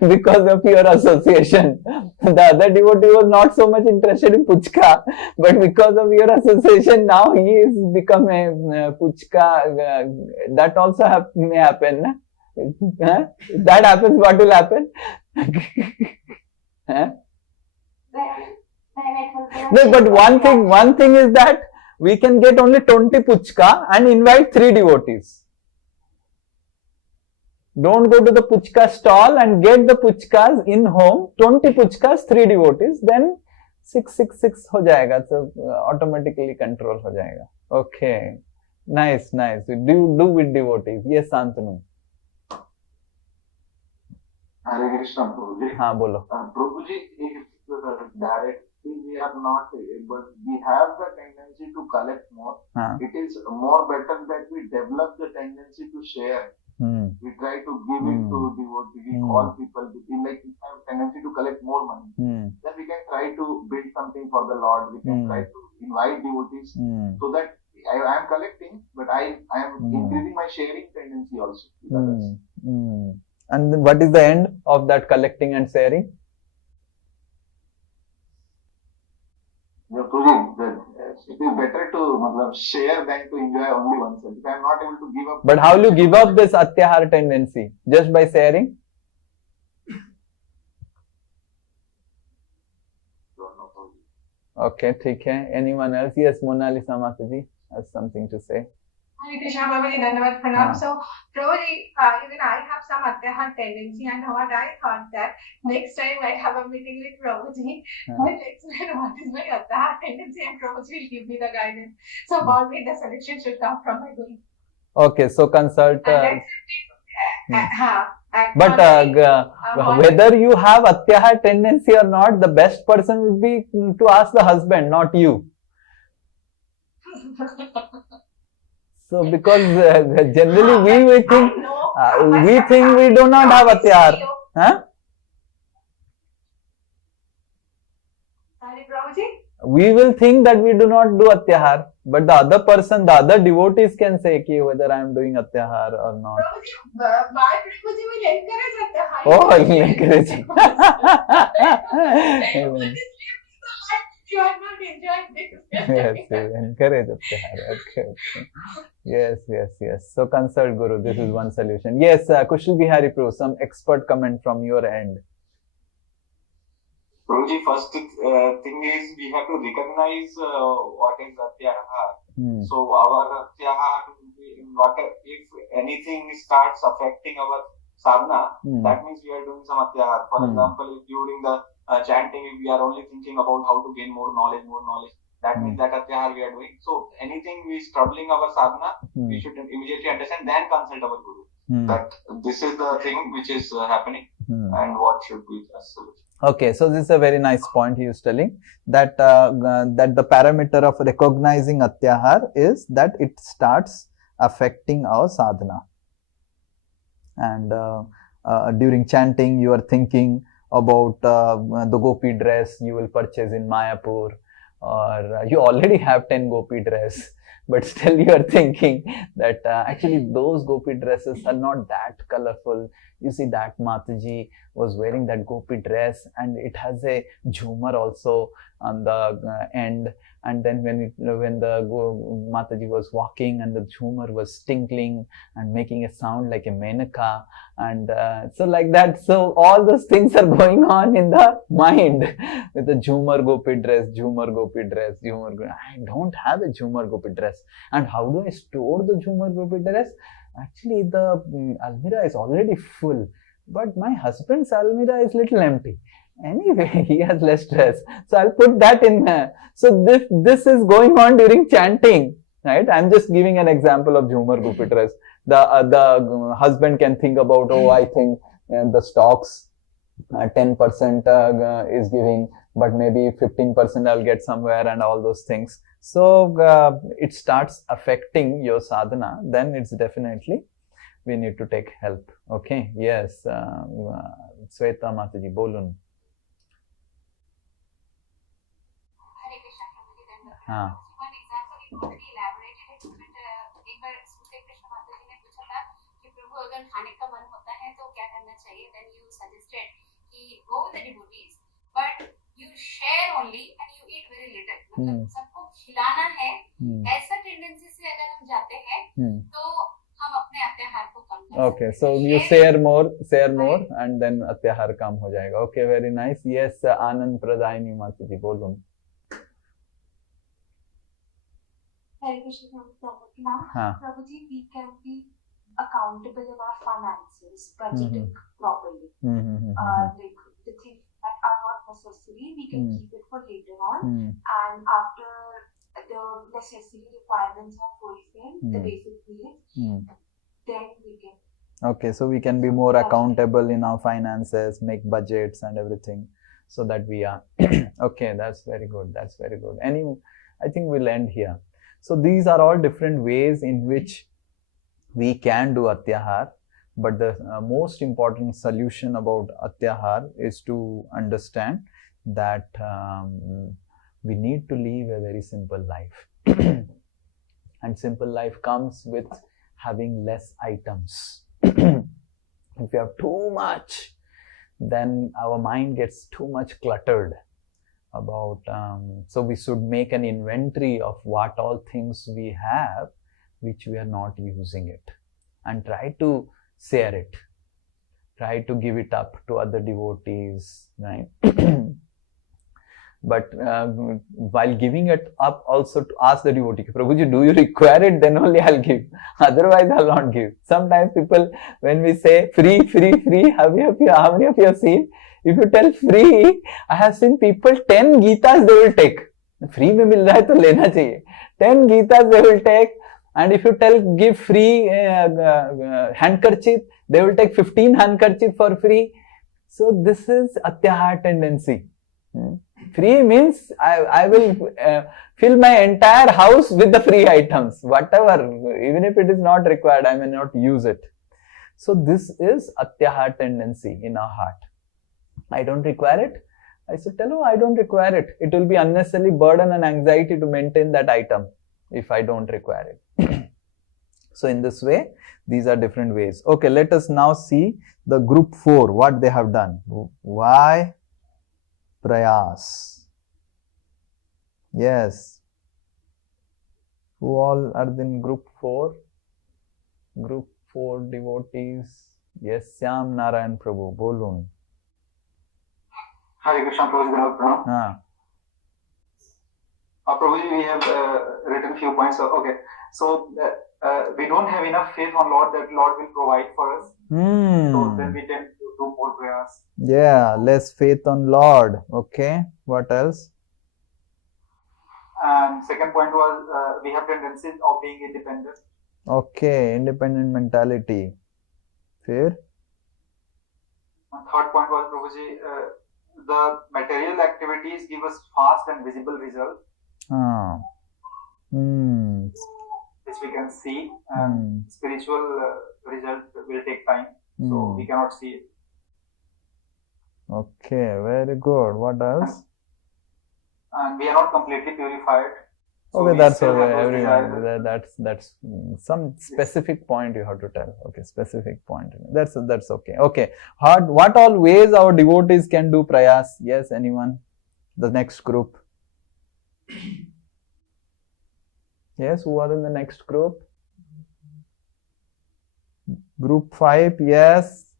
Because of your association. The other devotee was not so much interested in puchka, but because of your association, now he is become a puchka. That also may happen. If that happens, what will happen? No, but one thing is that we can get only 20 puchka and invite 3 devotees. Don't go to the puchka stall and get the puchkas in home. 20 puchkas, 3 devotees, then 666 हो जाएगा, so automatically control हो जाएगा. Okay, nice. Do with devotees. Yes, Santanu. Hare Krishna, Prabhuji. हाँ बोलो. Prabhuji, if directly we are not able, we have the tendency to collect more. It is more better that we develop the tendency to share. We try to give it to devotees, we call people, like we have tendency to collect more money. Then we can try to build something for the Lord, we can try to invite devotees, so that I am collecting, but I am increasing my sharing tendency also with others. And then what is the end of that collecting and sharing? It is better to share than to enjoy only oneself. If I am not able to give up. But how will you give up this atyahar tendency? Just by sharing? Okay, ठीक है. Anyone else? Yes, Monalisa Mataji has something to say. Hare Krishna, Prabhuji, Dhanavad Pranam. So, Prabhuji, even I have some atyahar tendency, and what I thought that next time I have a meeting with Prabhuji, I'll explain what is my atyahar tendency, and Prabhuji will give me the guidance. So, all me the selection should come from my guru. Okay, so consult. But whether you have atyahar tendency or not, the best person would be to ask the husband, not you. So because generally we think we do not have atyahar. Huh? Sorry, Prabhuji? We will think that we do not do atyahar, but the other person, the other devotees can say ki whether I am doing atyahar or not. Prabhuji, my Prabhuji will encourage atyahar. Oh, encourage. You are not enjoying this. Yes, encourage atyahar. Okay. Yes. So consult Guru. This is one solution. Yes, Kushal Bihari Prabhu, some expert comment from your end. Prabhuji, first thing is we have to recognize what is atyahar. So our atyahar, if anything starts affecting our sadhana, that means we are doing some atyahar. For example, if during the chanting, if we are only thinking about how to gain more knowledge, that means that atyahar we are doing. So anything we is troubling our sadhana, we should immediately understand, then consult our guru. That this is the thing which is happening and what should be the solution. Okay, so this is a very nice point he is telling, that that the parameter of recognizing atyahar is that it starts affecting our sadhana. And during chanting, you are thinking about the gopi dress you will purchase in Mayapur, or you already have 10 gopi dress, but still you are thinking that actually those gopi dresses are not that colorful. You see that Mataji was wearing that gopi dress and it has a jhumar also on the end, and then when the Mataji was walking and the jhumar was tinkling and making a sound like a menaka, and so like that. So all those things are going on in the mind with the jhumar gopi dress. I don't have a jhumar gopi dress, and how do I store the jhumar gopi dress? Actually, the almirah is already full, but my husband's almirah is little empty. Anyway, he has less dress, so I'll put that in there. So this is going on during chanting, right? I'm just giving an example of jhumar gopi dress. The husband can think about, oh, I think the stocks 10% is giving, but maybe 15% I'll get somewhere, and all those things. So it starts affecting your sadhana, then it's definitely we need to take help. Okay, yes, Sweta Mataji, bolun. Hare Krishna, Prabhuji, हाँ. one example you already elaborated it, but एक बार Sri Krishna Mataji ने पूछा था कि प्रभु अगर खाने का मन होता है तो क्या करना चाहिए? Then you suggested कि go with the devotees, but you share only and you eat very little. मतलब सबको खिलाना है, ऐसा टेंडेंसी से अगर हम जाते हैं तो हम अपने अत्याहार को कम कर सकते हैं. Okay, so you share more, and then atyahar kam ho jayega. Okay, very nice. Yes, Anand Pradayani Mataji, bolun. Hare Krishna, Prabhuji, we can be accountable in our finances, budgeting properly. Like the things that are not necessary, we can keep it for later on. And after the necessary requirements are fulfilled, the basic needs, then we can. Okay, so we can be more accountable in our finances, make budgets and everything, so that we are. Okay, that's very good. That's very good. Anyway, I think we'll end here. So these are all different ways in which we can do atyahar. But the most important solution about Atyahar is to understand that we need to live a very simple life. And simple life comes with having less items. If you have too much, then our mind gets too much cluttered about, so we should make an inventory of what all things we have which we are not using it, and try to share it, try to give it up to other devotees, right? But while giving it up, also to ask the devotee, Prabhuji, do you require it? Then only I'll give. Otherwise, I'll not give. Sometimes people, when we say free, free, free, how many of you have seen? If you tell free, I have seen people 10 Gitas they will take. Free mein mil raha hai to lena chahiye. 10 Gitas they will take. And if you tell give free handkerchief, they will take 15 handkerchief for free. So this is Atyahar tendency. Free means I will fill my entire house with the free items, whatever, even if it is not required, I may not use it. So this is Atyahar tendency in our heart. I don't require it. I said, tell you, I don't require it. It will be unnecessary burden and anxiety to maintain that item if I don't require it. So in this way, these are different ways. Okay, let us now see the group 4, what they have done. Why? Prayas. Yes. Who all are in group 4? Group 4 devotees. Yes, Syam Narayan Prabhu. Bolun. Hare Krishna, Prabhuji. Prabhuji, we have written few points. Okay, so we don't have enough faith on Lord that Lord will provide for us. So then we tend to do more prayers. Yeah, less faith on Lord. Okay, what else? And second point was we have tendencies of being independent. Okay, independent mentality. Fair. And third point was, Prabhuji, the material activities give us fast and visible results. Which we can see, and spiritual result will take time, so we cannot see it. Okay, very good. What else? And we are not completely purified. So okay, that's okay. That's some specific point you have to tell. Okay, specific point. That's okay. Okay, what all ways our devotees can do prayas? Yes, anyone? The next group. Yes, who are in the next group? Group 5, yes.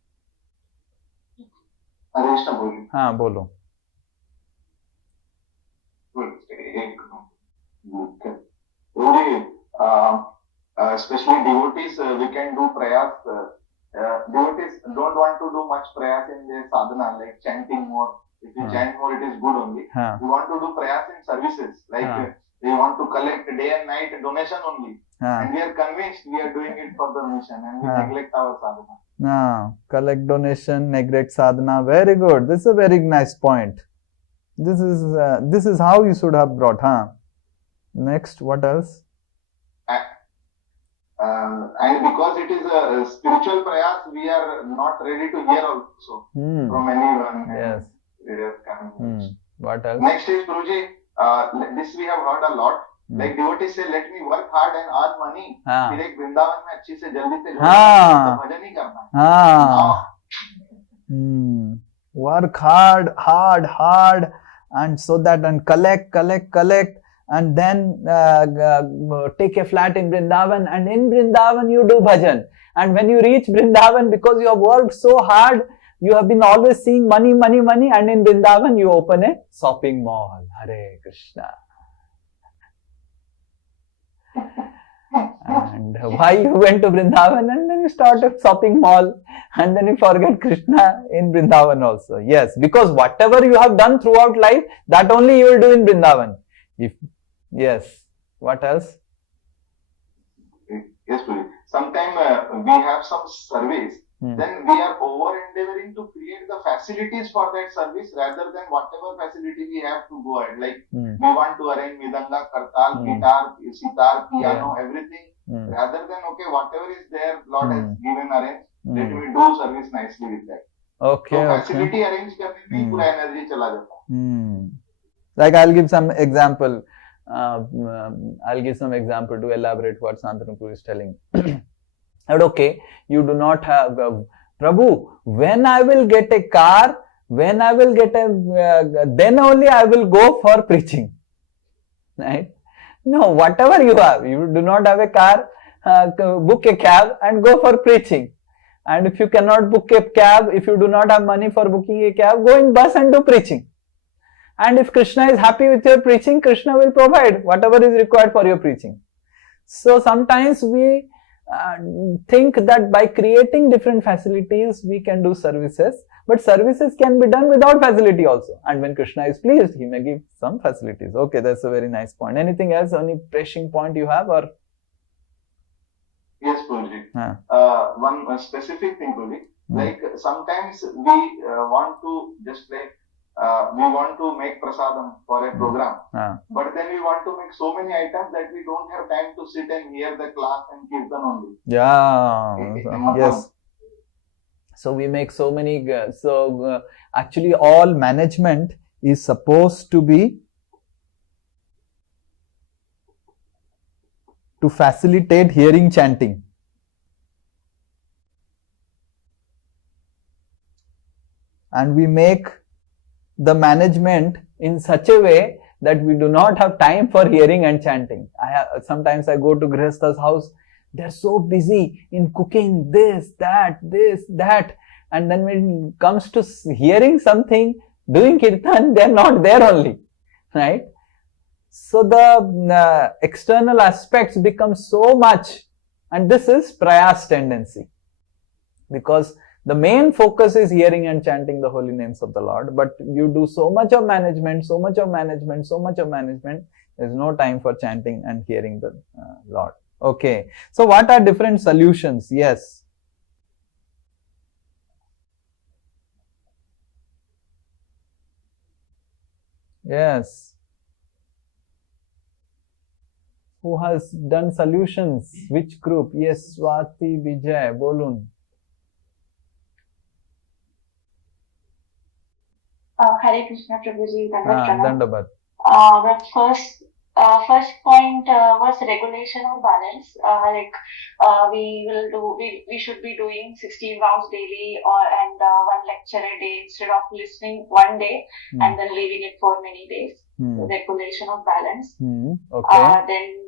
हाँ बोलो. Especially devotees, we can do prayers. Devotees don't want to do much prayers in their sadhana, like chanting more. If you chant more, it is good only. We want to do prayers in services, like we want to collect day and night donation only. And we are convinced we are doing it for the mission, and we neglect our sadhana. Collect donation, neglect sadhana. Very good. This is a very nice point. This is how you should have brought. Next, what else? And because it is a spiritual prayas, we are not ready to hear also from anyone. Yes. What else? Next is, Guruji, this we have heard a lot. Like devotees say, let me work hard and earn money. फिर एक वृंदावन में अच्छी से जल्दी से भजन ही करना है. Work hard, and so that and collect, and then take a flat in Vrindavan, and in Vrindavan you do bhajan. And when you reach Vrindavan, because you have worked so hard, you have been always seeing money, and in Vrindavan you open a shopping mall. Hare Krishna. And why you went to Vrindavan, and then you start a shopping mall, and then you forget Krishna in Vrindavan also. Yes, because whatever you have done throughout life, that only you will do in Vrindavan. Yes, what else? Yes, please. Sometimes we have some service, then we are over endeavoring to create the facilities for that service rather than whatever facility we have to go ahead. Like we want to arrange midanga, kartal, guitar, sitar, piano, everything. Rather than whatever is there, Lord has given arrange. let me do service nicely with that. Okay. So facility arrange करने में पूरा energy चला जाता है. Like I'll give some example. I'll give some example to elaborate what Santanu is telling. But okay, you do not have Prabhu. When I will get a car, when I will get a, then only I will go for preaching. Right? No, whatever you have, you do not have a car, book a cab and go for preaching. And if you cannot book a cab, if you do not have money for booking a cab, go in bus and do preaching. And if Krishna is happy with your preaching, Krishna will provide whatever is required for your preaching. So sometimes we think that by creating different facilities, we can do services. But services can be done without facility also. And when Krishna is pleased, he may give some facilities. Okay, that's a very nice point. Anything else? Any pressing point you have? Or Yes, Prabhuji. One specific thing, Prabhuji. Like sometimes we want to just like we want to make prasadam for a program, but then we want to make so many items that we don't have time to sit and hear the class and kirtan only. Yeah. Yes. So we make so many. Actually, all management is supposed to be to facilitate hearing chanting. And we make the management in such a way that we do not have time for hearing and chanting. Sometimes I go to Grihastha's house, they're so busy in cooking this, that, and then when it comes to hearing something, doing kirtan, they're not there only, right? So the external aspects become so much, and this is prayas tendency, because the main focus is hearing and chanting the holy names of the Lord, but you do so much of management, there's no time for chanting and hearing the Lord. Okay, so what are different solutions? Yes. Yes. Who has done solutions? Which group? Yes, Swati, Vijay, Bolun. Hare Krishna, Prabhuji. Dandabat. The first point was regulation of balance. We should be doing 16 rounds daily and one lecture a day instead of listening one day and then leaving it for many days. So regulation of balance. Okay. Then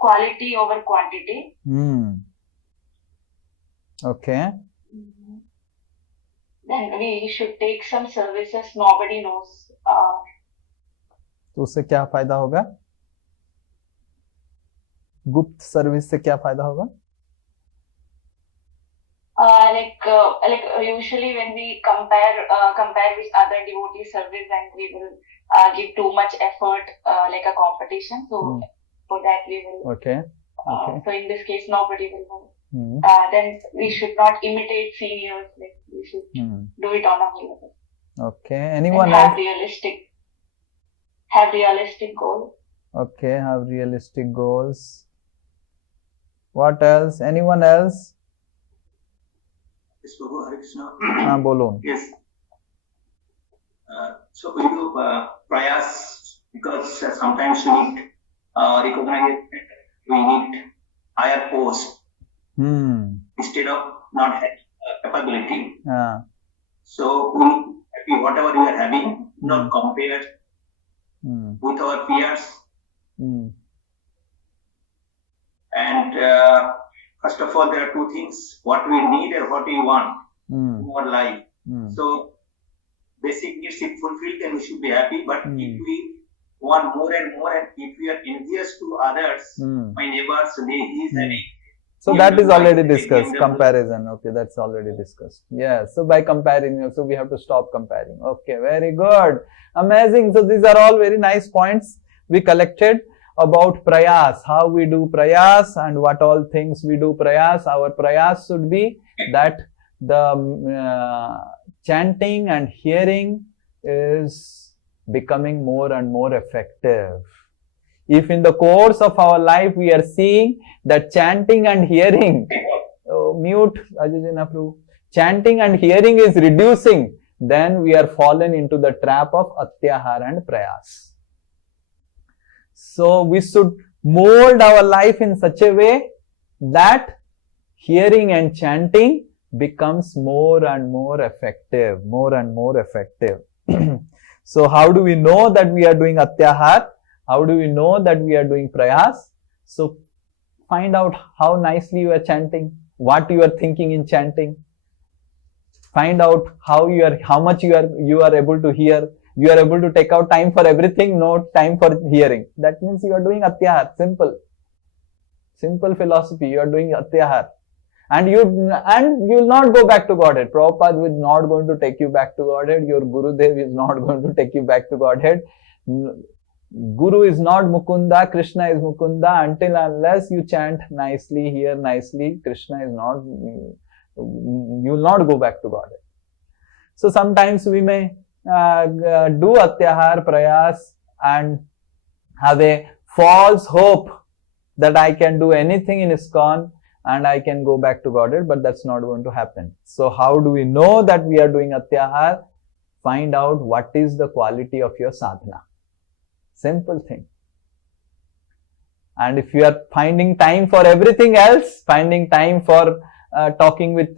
quality over quantity. Okay. Then we should take some services nobody knows. तो उससे क्या फायदा होगा? गुप्त service से क्या फायदा होगा? Usually when we compare with other devotee service, and we will give too much effort, like a competition. So for that we will. Okay. So in this case, nobody will know. Then we should not imitate seniors. Like we should do it on a high level. Okay. Anyone else? Have realistic goals. Okay, have realistic goals. What else? Anyone else? Yes, Prabhu, Hare Krishna. Bolon. Yes. So we do prayas because sometimes we need recognize we need higher post instead of not having capability. So we need whatever we are having, not compared with our peers. And first of all, there are two things: what we need and what we want in our life. So basic needs if fulfilled, then we should be happy. But if we want more and more, and if we are envious to others, my neighbors, he is having. So that is already discussed, comparison. Okay, that's already discussed. Yeah, so by comparing, so we have to stop comparing. Okay, very good. Amazing. So these are all very nice points we collected about prayas, how we do prayas and what all things we do prayas. Our prayas should be that the chanting and hearing is becoming more and more effective. If in the course of our life we are seeing that chanting and hearing mute Ajajana Prabhu. Chanting and hearing is reducing, then we are fallen into the trap of atyahara and prayas. So we should mold our life in such a way that hearing and chanting becomes more and more effective, So how do we know that we are doing atyahar? How do we know that we are doing prayas? So find out how nicely you are chanting, what you are thinking in chanting. Find out how much you are able to hear. You are able to take out time for everything, no time for hearing. That means you are doing atyahar. Simple philosophy. You are doing atyahar. And you will not go back to Godhead. Prabhupada is not going to take you back to Godhead. Your Gurudev is not going to take you back to Godhead. Guru is not Mukunda, Krishna is Mukunda. Until unless you chant nicely, hear nicely, Krishna is not, you will not go back to Godhead. So sometimes we may do atyahar, prayas and have a false hope that I can do anything in ISKCON and I can go back to Godhead, but that's not going to happen. So how do we know that we are doing atyahar? Find out what is the quality of your sadhana. Simple thing. And if you are finding time for everything else, finding time for talking with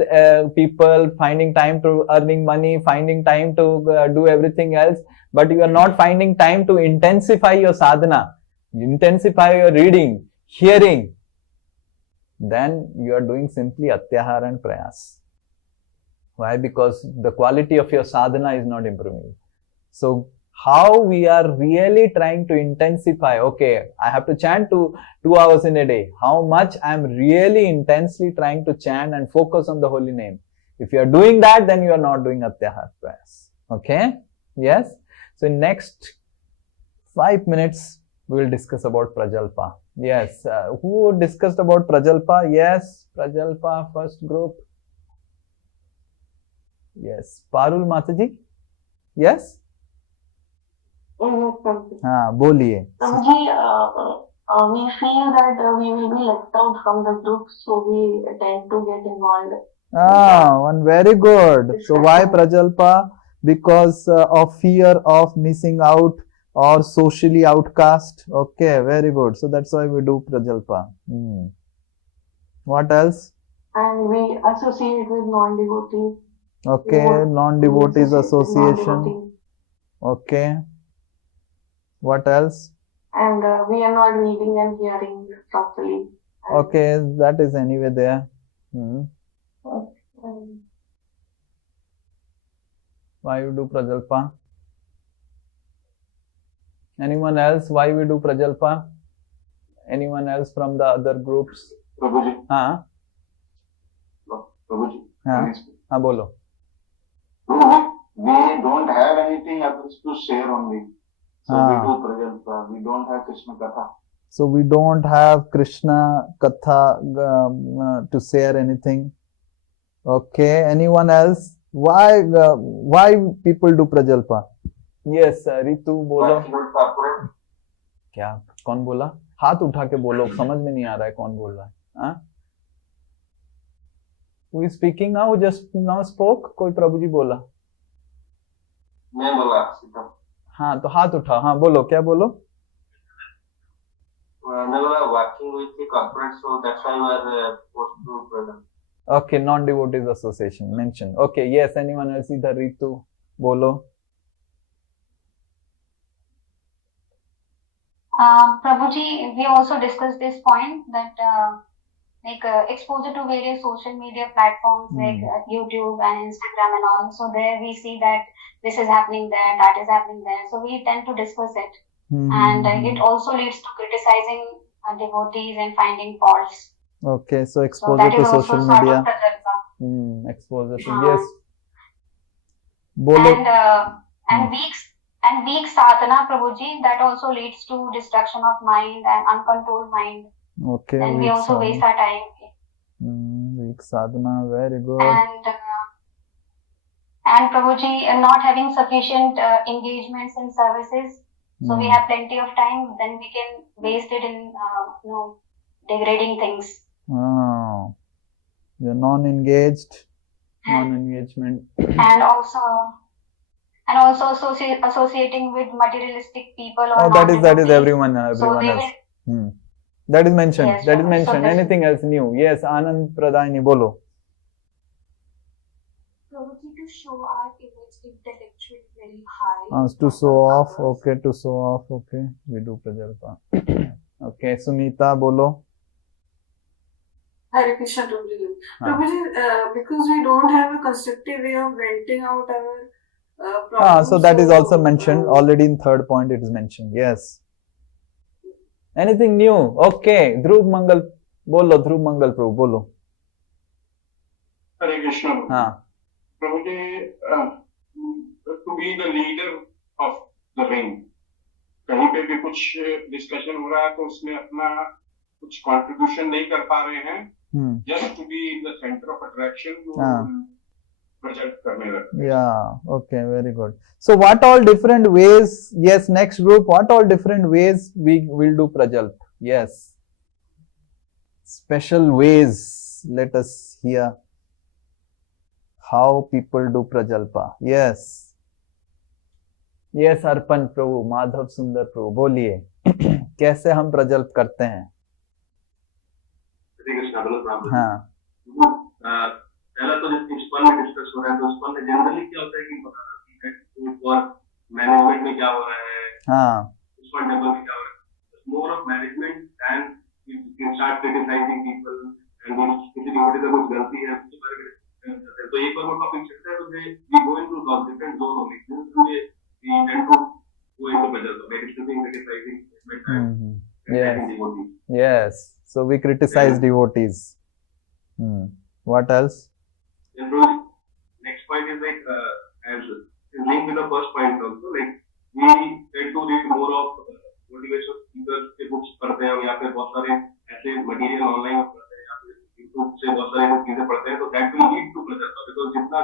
people, finding time to earning money, finding time to do everything else, but you are not finding time to intensify your sadhana, intensify your reading, hearing, then you are doing simply atyahar and prayas. Why? Because the quality of your sadhana is not improving. So how we are really trying to intensify, okay, I have to chant 2 hours in a day. How much I am really intensely trying to chant and focus on the holy name. If you are doing that, then you are not doing atyahar prayas. Okay? Yes? So in next 5 minutes, we will discuss about Prajalpa. Yes. Who discussed about Prajalpa? Yes. Prajalpa, first group. Yes. Parul Mataji? Yes? हाँ बोलिए. We feel that we will be left out from the group, so we tend to get involved. One very good. So why Prajalpa? Because of fear of missing out or socially outcast. Okay, very good. So that's why we do Prajalpa. What else? And we associate with non-devotees. Okay, non-devotees association. Okay. What else? And we are not reading and hearing properly. Okay, that is anyway there. Why you do Prajalpa? Anyone else? Why we do Prajalpa? Anyone else from the other groups? Prabhuji. हाँ. Prabhuji. हाँ. हाँ बोलो. We don't have anything else to share only. So we do Prajalpa. We don't have Krishna Katha. So we don't have Krishna Katha to share anything. Okay. Anyone else? Why people do Prajalpa? Yes, Ritu बोलो. क्या? कौन बोला? हाथ उठा के बोलो. समझ में नहीं आ रहा है कौन बोल रहा है. हाँ? Who is speaking now? Who just now spoke? कोई प्रभु जी बोला. मैं बोला. हाँ तो हाथ उठा. हाँ बोलो. क्या बोलो? मैं बोला working with the corporate, so that's why we are supposed to present. Okay, non-devotees association mentioned. Okay, yes. Anyone else? Either Ritu, बोलो. Prabhuji, we also discussed this point that exposure to various social media platforms like YouTube and Instagram and all. So there we see that this is happening there, that is happening there. So we tend to discuss it. And it also leads to criticizing devotees and finding faults. Okay, so exposure to social media. Exposure to, yes. Bolo. And weak sadhana, Prabhuji, that also leads to destruction of mind and uncontrolled mind. Okay. And we also waste our time. Weak sadhana, very good. And Prabhuji, not having sufficient engagements in services. So we have plenty of time, then we can waste it in degrading things. You're non-engaged, non-engagement. And also associating with materialistic people or Oh, that is everyone so they else. That is mentioned. Yes, that is so mentioned. this Anything else new? Yes, Anand Pradhani, bolo. Prabhuji, to show our image intellectually very high. To show off. Okay, to show off. Okay, we do prajalpa. Okay, Sunita, bolo. Hare Krishna, Prabhuji. Prabhuji, because we don't have a constructive way of venting out our problems. So that is also mentioned. Already in third point it is mentioned. Yes. Anything new? Okay. Dhruv Mangal, bolo. Dhruv Mangal, Prabhu, bolo. Hare Krishna. Prabhuji, to be the leader of the ring, कहीं पे भी कुछ discussion हो रहा है तो उसमें अपना कुछ कंट्रीब्यूशन नहीं कर पा रहे हैं, just to be in the center of attraction to project करने लगते हैं. Yeah. Okay. Very good. So what all different ways? Yes. Next group. What all different ways we will do prajalp? Yes. Special ways. Let us hear how people do prajalpa. Yes. Yes, Arpan Prabhu, Madhav Sundar Prabhu, बोलिए कैसे हम प्रजल्प करते हैं? हाँ. पहला तो इस पर में डिस्कस हो रहा है तो उस पर में जनरली क्या होता है कि मैनेजमेंट में क्या हो रहा है, हाँ, उस पर लेवल में क्या हो रहा है, more of management and you can start criticising people and किसी डिवोटी का कुछ गलती है उसके बारे में तो एक बार वो टॉपिक चलता है तो we go into different zone only we tend to go into prajalpa by discussing criticizing devotees. Yes. So we criticize devotees. What else? Next point is like as linked with the first point also, like we tend to read more of motivation speakers के books पढ़ते हैं या फिर बहुत सारे ऐसे material online पढ़ते हैं या फिर YouTube से बहुत सारे चीजें पढ़ते हैं तो that will lead to prajalpa because जितना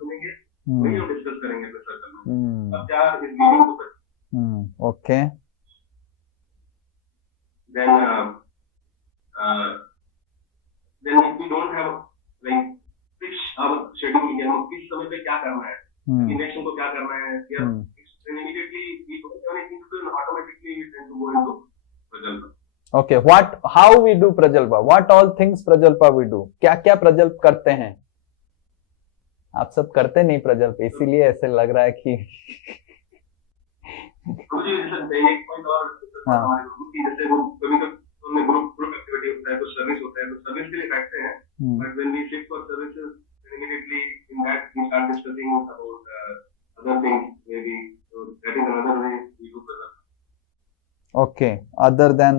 सुनेंगे वही हम डिस्कस करेंगे फिर सर्कल में. अब क्या is leading to prajalpa. Okay. Then if we don't have like fixed our schedule या हम किस समय पे क्या करना है, इंजेक्शन को क्या करना है, या immediately we don't have anything to do and automatically we tend to go into prajalpa. Okay. How we do prajalpa? What all things prajalpa we do? क्या क्या प्रजल्प करते हैं? आप सब करते नहीं प्रजल्प, इसीलिए ऐसे लग रहा है कि एक पॉइंट और हमारे ग्रुप की जैसे कभी कभी ग्रुप एक्टिविटी होता है, कुछ सर्विस होता है तो सर्विस के लिए बैठते हैं, but when we shift for services immediately in that we start discussing about other things maybe, so that is another way we do prajalpa. Okay, other than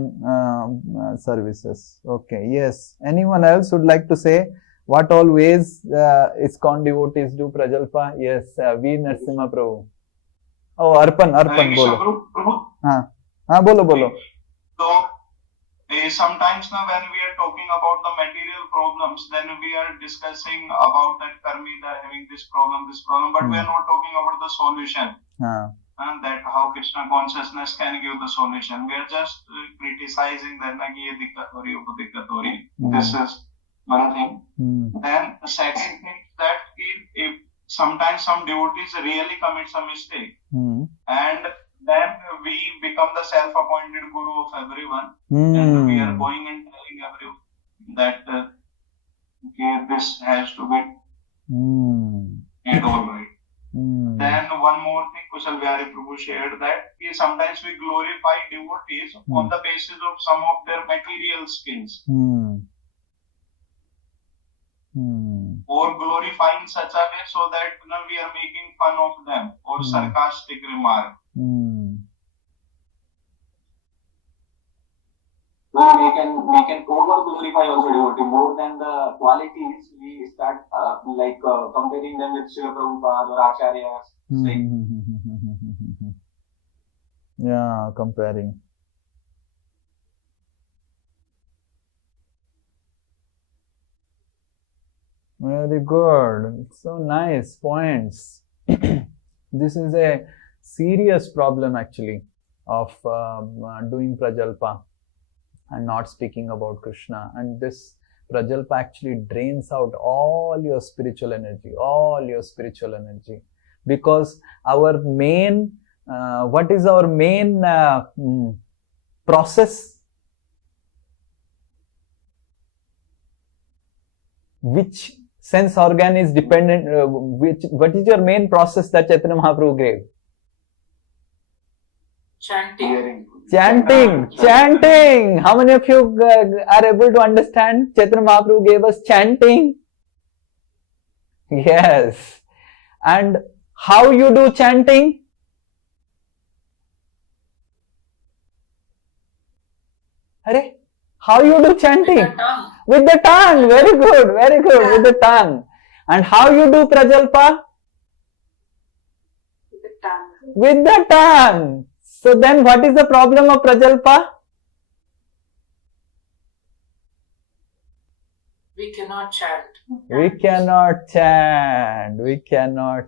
services. Okay, yes. Anyone else would like to say what all ways ISKCON devotees do prajalpa? Yes, V. Narasimha Prabhu. Oh, Arpan bolo. हाँ बोलो. So sometimes now when we are talking about the material problems, then we are discussing about that karmi, they are having this problem, but we are not talking about the solution. And that how Krishna consciousness can give the solution. We are just criticizing that like ये दिक्कत हो रही है, वो दिक्कत हो रही है. This is one thing. Then the second thing is that if sometimes some devotees really commit some mistake, and then we become the self-appointed guru of everyone, and we are going and telling everyone that okay, this has to be made all right. Then one more thing, Kushal Vyari Prabhu shared that sometimes we glorify devotees on the basis of some of their material skills. Or glorify in such a way so that we are making fun of them or sarcastic remark. Well, we can over glorify also devotee more than the qualities. We start comparing them with Srila Prabhupada or Acharyas. Yeah, comparing. Very good. So nice points. This is a serious problem actually of doing prajalpa and not speaking about Krishna. And this Prajalpa actually drains out all your spiritual energy, because our main, what is our main process? Which sense organ is dependent, what is your main process that Chaitanya Mahaprabhu gave? Chanting. How many of you are able to understand? Chaitanya Mahaprabhu gave us chanting. Yes. And how you do chanting? How you do chanting? With the tongue. Very good. With the tongue. And how you do Prajalpa? With the tongue. So then what is the problem of Prajalpa? We cannot chant. We cannot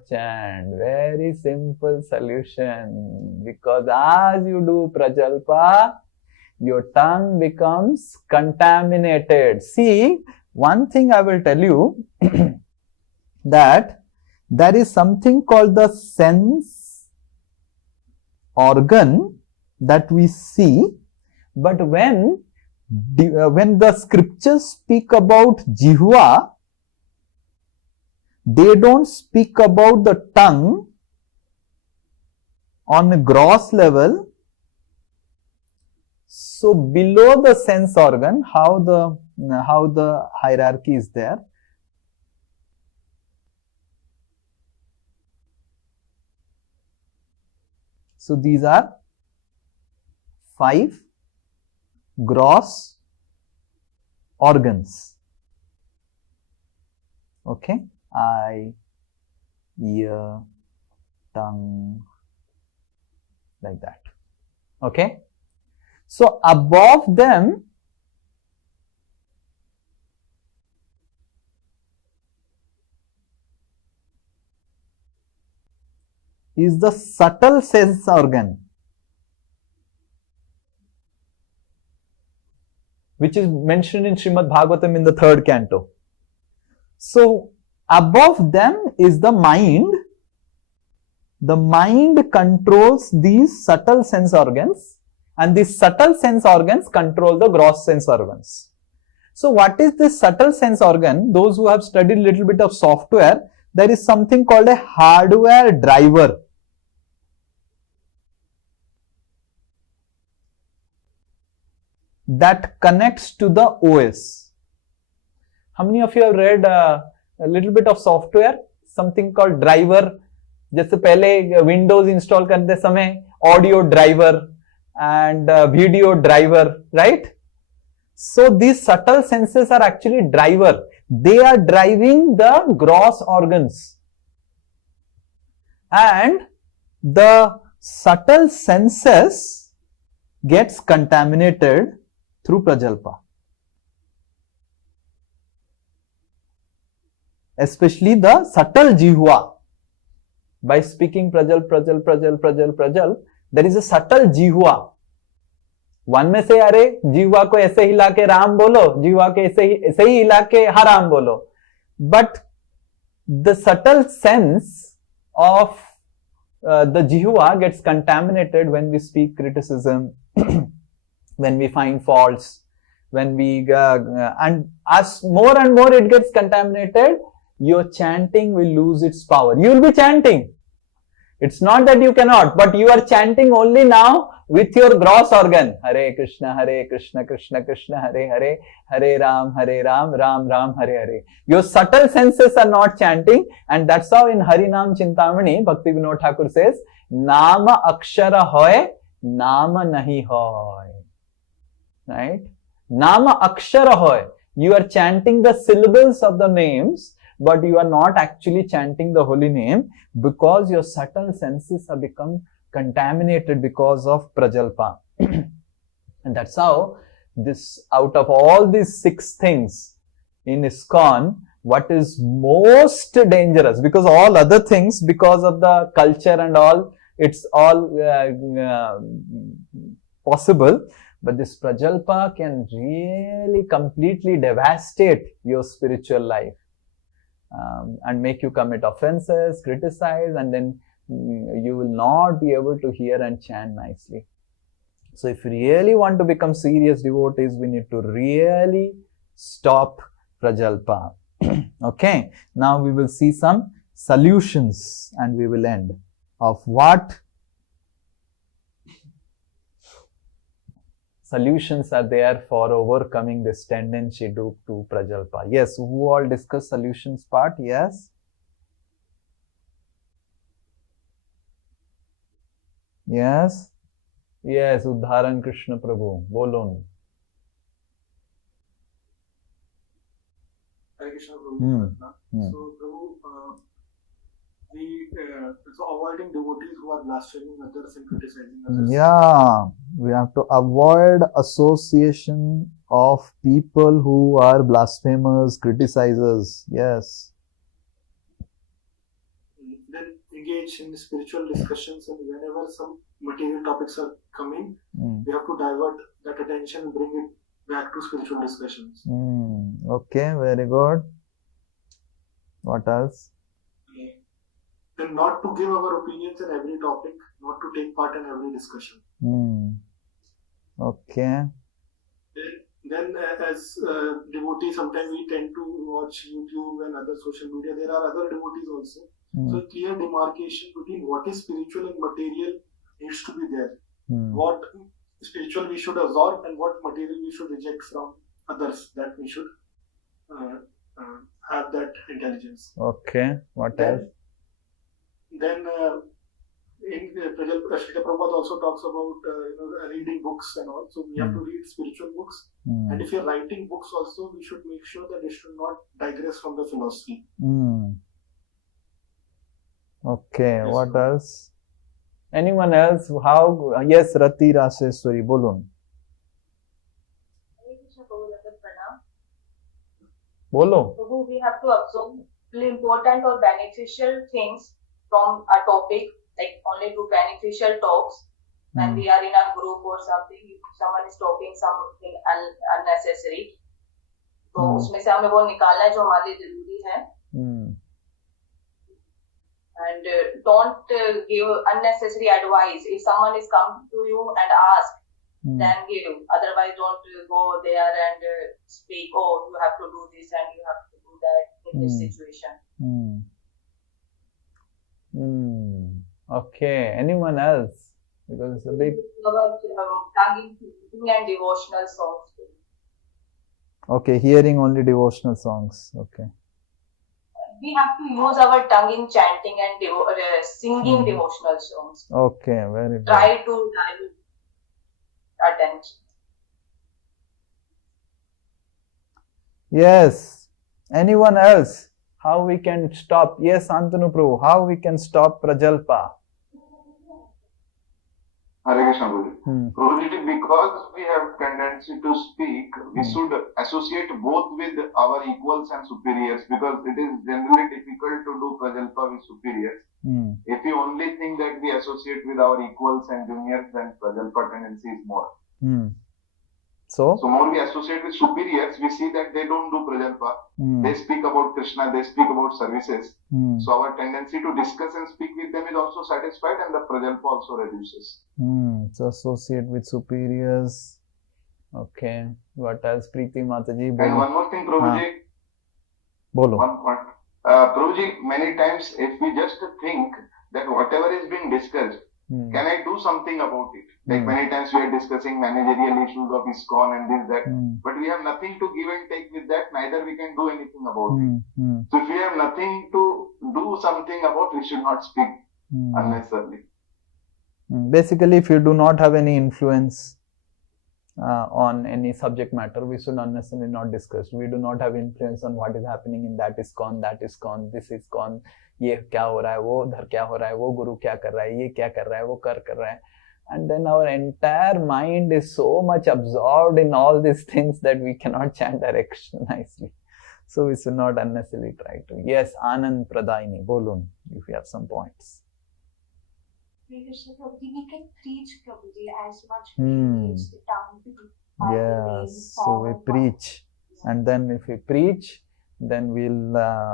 chant. Very simple solution. Because as you do Prajalpa, your tongue becomes contaminated. See, one thing I will tell you, that there is something called the sense organ that we see, but when the scriptures speak about jihva, they don't speak about the tongue on a gross level. So below the sense organ, how the hierarchy is there. So these are 5 gross organs. Okay, eye, ear, tongue, like that. Okay. So above them is the subtle sense organ, which is mentioned in Srimad Bhagavatam in the 3rd canto. So above them is the mind. The mind controls these subtle sense organs, and these subtle sense organs control the gross sense organs. So what is this subtle sense organ? Those who have studied a little bit of software, there is something called a hardware driver. That connects to the OS. How many of you have read a little bit of software? Something called driver. जैसे पहले Windows install करते समय audio driver and video driver, right? So these subtle senses are actually driver. They are driving the gross organs. And the subtle senses gets contaminated through Prajalpa. Especially the subtle jihva. By speaking Prajal, there is a subtle jihva. One में से अरे जीवा को ऐसे हिला के राम बोलो, जीवा के ऐसे ही हिला के हराम बोलो. But the subtle sense of the jihva gets contaminated when we speak criticism, when we find faults, when we and as more and more it gets contaminated, your chanting will lose its power. You will be chanting. It's not that you cannot, but you are chanting only now with your gross organ. Hare Krishna, Krishna Krishna, Hare Hare, Hare Ram, Ram Ram, Hare Hare. Your subtle senses are not chanting, and that's how in Harinam Chintamani, Bhakti Vinod Thakur says, Nama Akshara hoy, Nama nahi hoy. Right? Nama Akshara hoy. You are chanting the syllables of the names, but you are not actually chanting the holy name because your subtle senses have become contaminated because of Prajalpa. And that's how this, out of all these 6 things in ISKCON, what is most dangerous, because all other things, because of the culture and all, it's all possible. But this prajalpa can really completely devastate your spiritual life and make you commit offenses, criticize, and then you will not be able to hear and chant nicely. So if you really want to become serious devotees, we need to really stop prajalpa. Okay, now we will see some solutions and we will end of what solutions are there for overcoming this tendency to prajalpa. Yes, who all discuss solutions part? Yes. Yes. Yes, Uddharan Krishna Prabhu. Bolon. Hare Krishna Prabhu. So Prabhu, so avoiding devotees who are blaspheming others and criticizing others. Yeah, we have to avoid association of people who are blasphemers, criticizers. Yes. Then engage in spiritual discussions, and whenever some material topics are coming, we have to divert that attention and bring it back to spiritual discussions. Okay, very good. What else? And not to give our opinions in every topic, not to take part in every discussion. Okay. Then as devotees, sometimes we tend to watch YouTube and other social media. There are other devotees also. So clear demarcation between what is spiritual and material needs to be there. What spiritual we should absorb and what material we should reject from others, that we should have that intelligence. Okay, what else? Then in Srila Prabhupada also talks about reading books and all. So we have to read spiritual books. And if you're writing books also, we should make sure that it should not digress from the philosophy. Okay, yes, what else? Anyone else? How? Yes, Rati Raseswari, bolon. Bolo. We have to absorb important or beneficial things from a topic, like only do beneficial talks when we are in a group or something. If someone is talking something unnecessary, तो उसमें से हमें वो निकालना है जो हमारे लिए जरूरी है. And don't give unnecessary advice. If someone is come to you and ask, then give. Otherwise, don't go there and speak. Oh, you have to do this and you have to do that in this situation. Okay. Anyone else? Because it's a big. Singing and devotional songs. Okay, hearing only devotional songs. Okay. We have to use our tongue in chanting and singing devotional songs. Okay, very good. Try to divert attention. Yes. Anyone else? How we can stop? Yes, Antanu Prabhu. How we can stop prajalpa? Hare Krishna Prabhuji. Because we have tendency to speak, we should associate both with our equals and superiors, because it is generally difficult to do prajalpa with superiors. If we only think that we associate with our equals and juniors, then prajalpa tendency is more. So more we associate with superiors, we see that they don't do prajalpa. They speak about Krishna, they speak about services. So our tendency to discuss and speak with them is also satisfied, and the prajalpa also reduces. So associate with superiors. Okay. What else? Preeti Mataji. And one more thing, Prabhuji. Bolo. One point. Prabhuji, many times if we just think that whatever is being discussed, can I do something about it? Like many times we are discussing managerial issues of ISKCON and this, that. But we have nothing to give and take with that, neither we can do anything about it. So if we have nothing to do something about, we should not speak unnecessarily. Basically, if you do not have any influence on any subject matter, we should unnecessarily not discuss. We do not have influence on what is happening in that ISKCON, this ISKCON, ये क्या हो रहा है, वो उधर क्या हो रहा है, वो गुरु क्या कर रहा है, ये क्या कर रहा है, वो कर रहा है. And then our entire mind is so much absorbed in all these things that we cannot chant direction nicely. So we should not unnecessarily try to. Yes, Anand Pradayini, Bolun, if you have some points. We can preach Prabhuji as much we use the tongue to do. Yes, so we preach, and then if we preach, then we'll,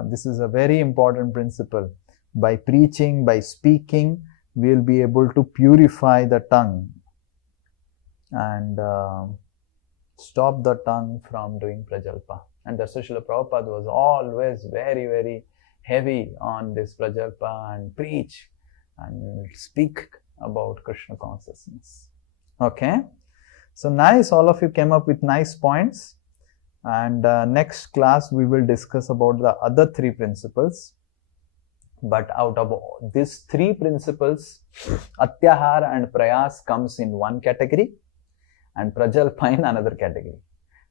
this is a very important principle. By preaching, by speaking, we'll be able to purify the tongue and stop the tongue from doing prajalpa. And that's why Srila Prabhupada was always very, very heavy on this prajalpa and preach and speak about Krishna consciousness. Okay, so nice, all of you came up with nice points, and next class we will discuss about the other three principles. But out of these three principles, atyahara and prayas comes in one category and prajalpa in another category.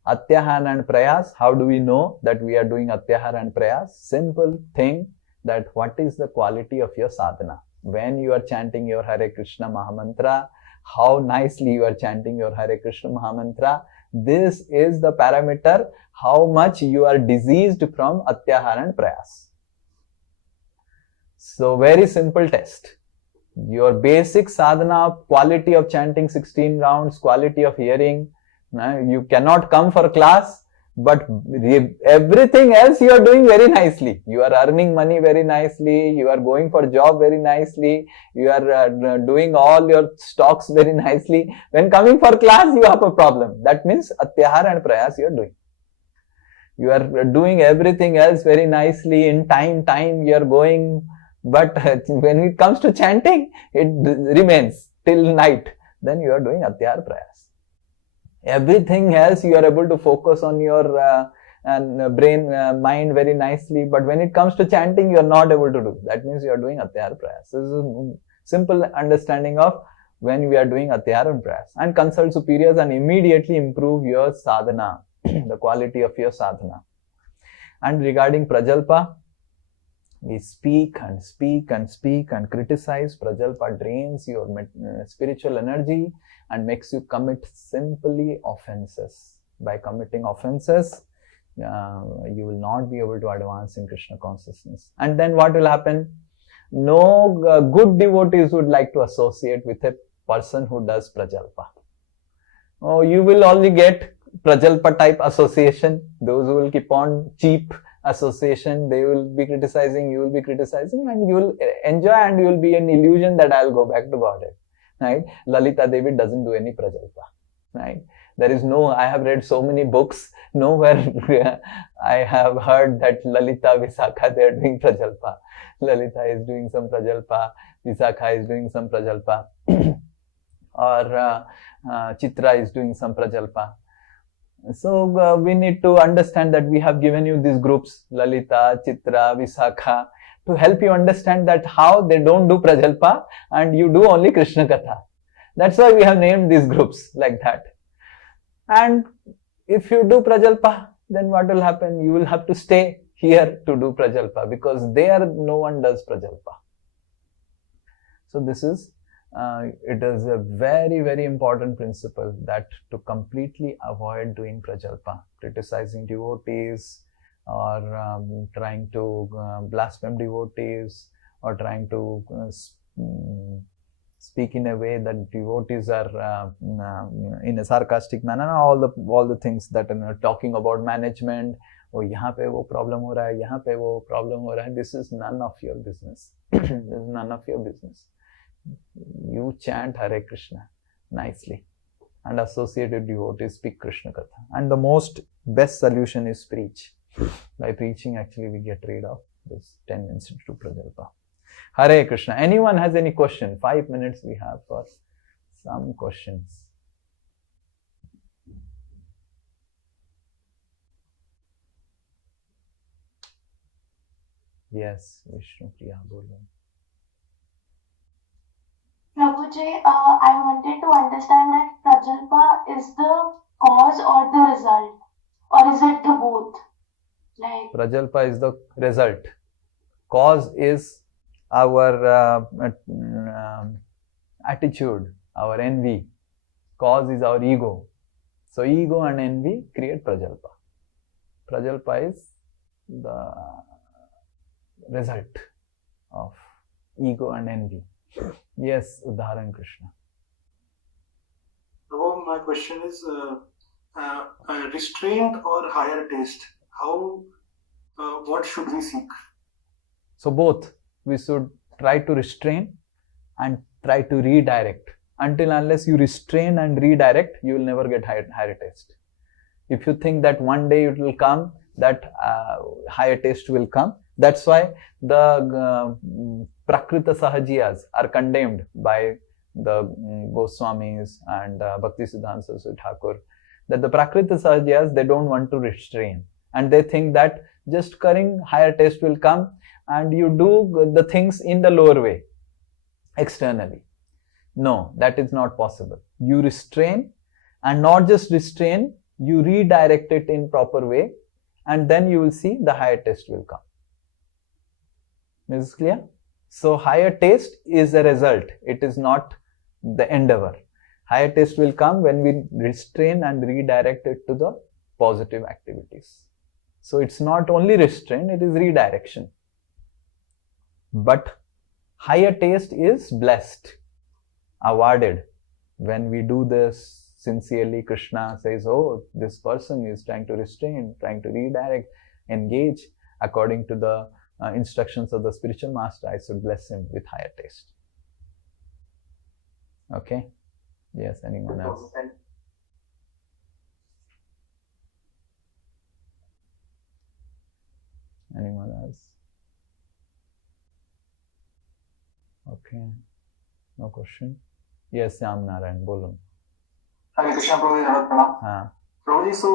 Atyahara and prayas, how do we know that we are doing atyahara and prayas? Simple thing, that what is the quality of your sadhana. When you are chanting your Hare Krishna Mahamantra, how nicely you are chanting your Hare Krishna Mahamantra. This is the parameter how much you are diseased from atyahara and prayas. So very simple test. Your basic sadhana, quality of chanting 16 rounds, quality of hearing, you cannot come for class, but everything else you are doing very nicely. You are earning money very nicely, you are going for job very nicely, you are doing all your stocks very nicely. When coming for class, you have a problem. That means atyahara and prayas you are doing. You are doing everything else very nicely, in time you are going, but when it comes to chanting, it remains till night. Then you are doing atyahara prayas. Everything else you are able to focus on your mind very nicely, but when it comes to chanting, you are not able to do. That means you are doing atyahara prayas. This is a simple understanding of when we are doing atyahara prayas. And consult superiors and immediately improve your sadhana, the quality of your sadhana. And regarding prajalpa, we speak and speak and speak and criticize. Prajalpa drains your spiritual energy and makes you commit simply offenses. By committing offenses, you will not be able to advance in Krishna consciousness. And then what will happen? No good devotees would like to associate with a person who does prajalpa. Oh, you will only get prajalpa type association. Those who will keep on cheap association, they will be criticizing, you will be criticizing, and you will enjoy, and you will be an illusion that I'll go back to Godhead. Right? Lalita Devi doesn't do any prajalpa. Right? There is no, I have read so many books, nowhere I have heard that Lalita, Visakha, they are doing prajalpa. Lalita is doing some prajalpa, Visakha is doing some prajalpa, or Chitra is doing some prajalpa. So we need to understand that we have given you these groups, Lalita, Chitra, Visakha, to help you understand that how they don't do prajalpa and you do only Krishna Katha. That's why we have named these groups like that. And if you do prajalpa, then what will happen? You will have to stay here to do prajalpa, because there no one does prajalpa. So this is it is a very, very important principle, that to completely avoid doing prajalpa, criticizing devotees, or trying to blaspheme devotees, or trying to speak in a way that devotees are in a sarcastic manner, all the things that are talking about management. Oh, यहाँ पे वो problem हो रहा है, यहाँ पे वो problem हो रहा है. This is none of your business. This is none of your business. You chant Hare Krishna nicely and associated devotees speak Krishna Katha. And the most best solution is preach. By preaching, actually, we get rid of this tendency to prajalpa. Hare Krishna. Anyone has any question? 5 minutes we have for some questions. Yes, Vishnu Priya Bolo. Prabhuji, I wanted to understand that prajalpa is the cause or the result, or is it the both? Like prajalpa is the result. Cause is our attitude, our envy. Cause is our ego. So ego and envy create prajalpa. Prajalpa is the result of ego and envy. Yes, Udharan Krishna. So my question is restraint or higher taste? What should we seek? So both. We should try to restrain and try to redirect. Until unless you restrain and redirect, you will never get higher taste. If you think that one day it will come, that higher taste will come, that's why the Prakrita Sahajiyas are condemned by the Goswamis and Bhakti Siddhanta Saraswati Thakur, that the Prakrita Sahajiyas, they don't want to restrain. And they think that just occurring higher taste will come and you do the things in the lower way, externally. No, that is not possible. You restrain, and not just restrain, you redirect it in proper way, and then you will see the higher taste will come. Is this clear? So higher taste is a result. It is not the endeavor. Higher taste will come when we restrain and redirect it to the positive activities. So it's not only restraint, it is redirection. But higher taste is blessed, awarded. When we do this sincerely, Krishna says, oh, this person is trying to restrain, trying to redirect, engage according to the instructions of the spiritual master. I should bless him with higher taste. Okay? Yes, anyone else? Anyone else? Okay. No question? Yes, Syam Narayan, bolun. Hare Krishna, Prabhuji, Dharat Pranam. Prabhuji, so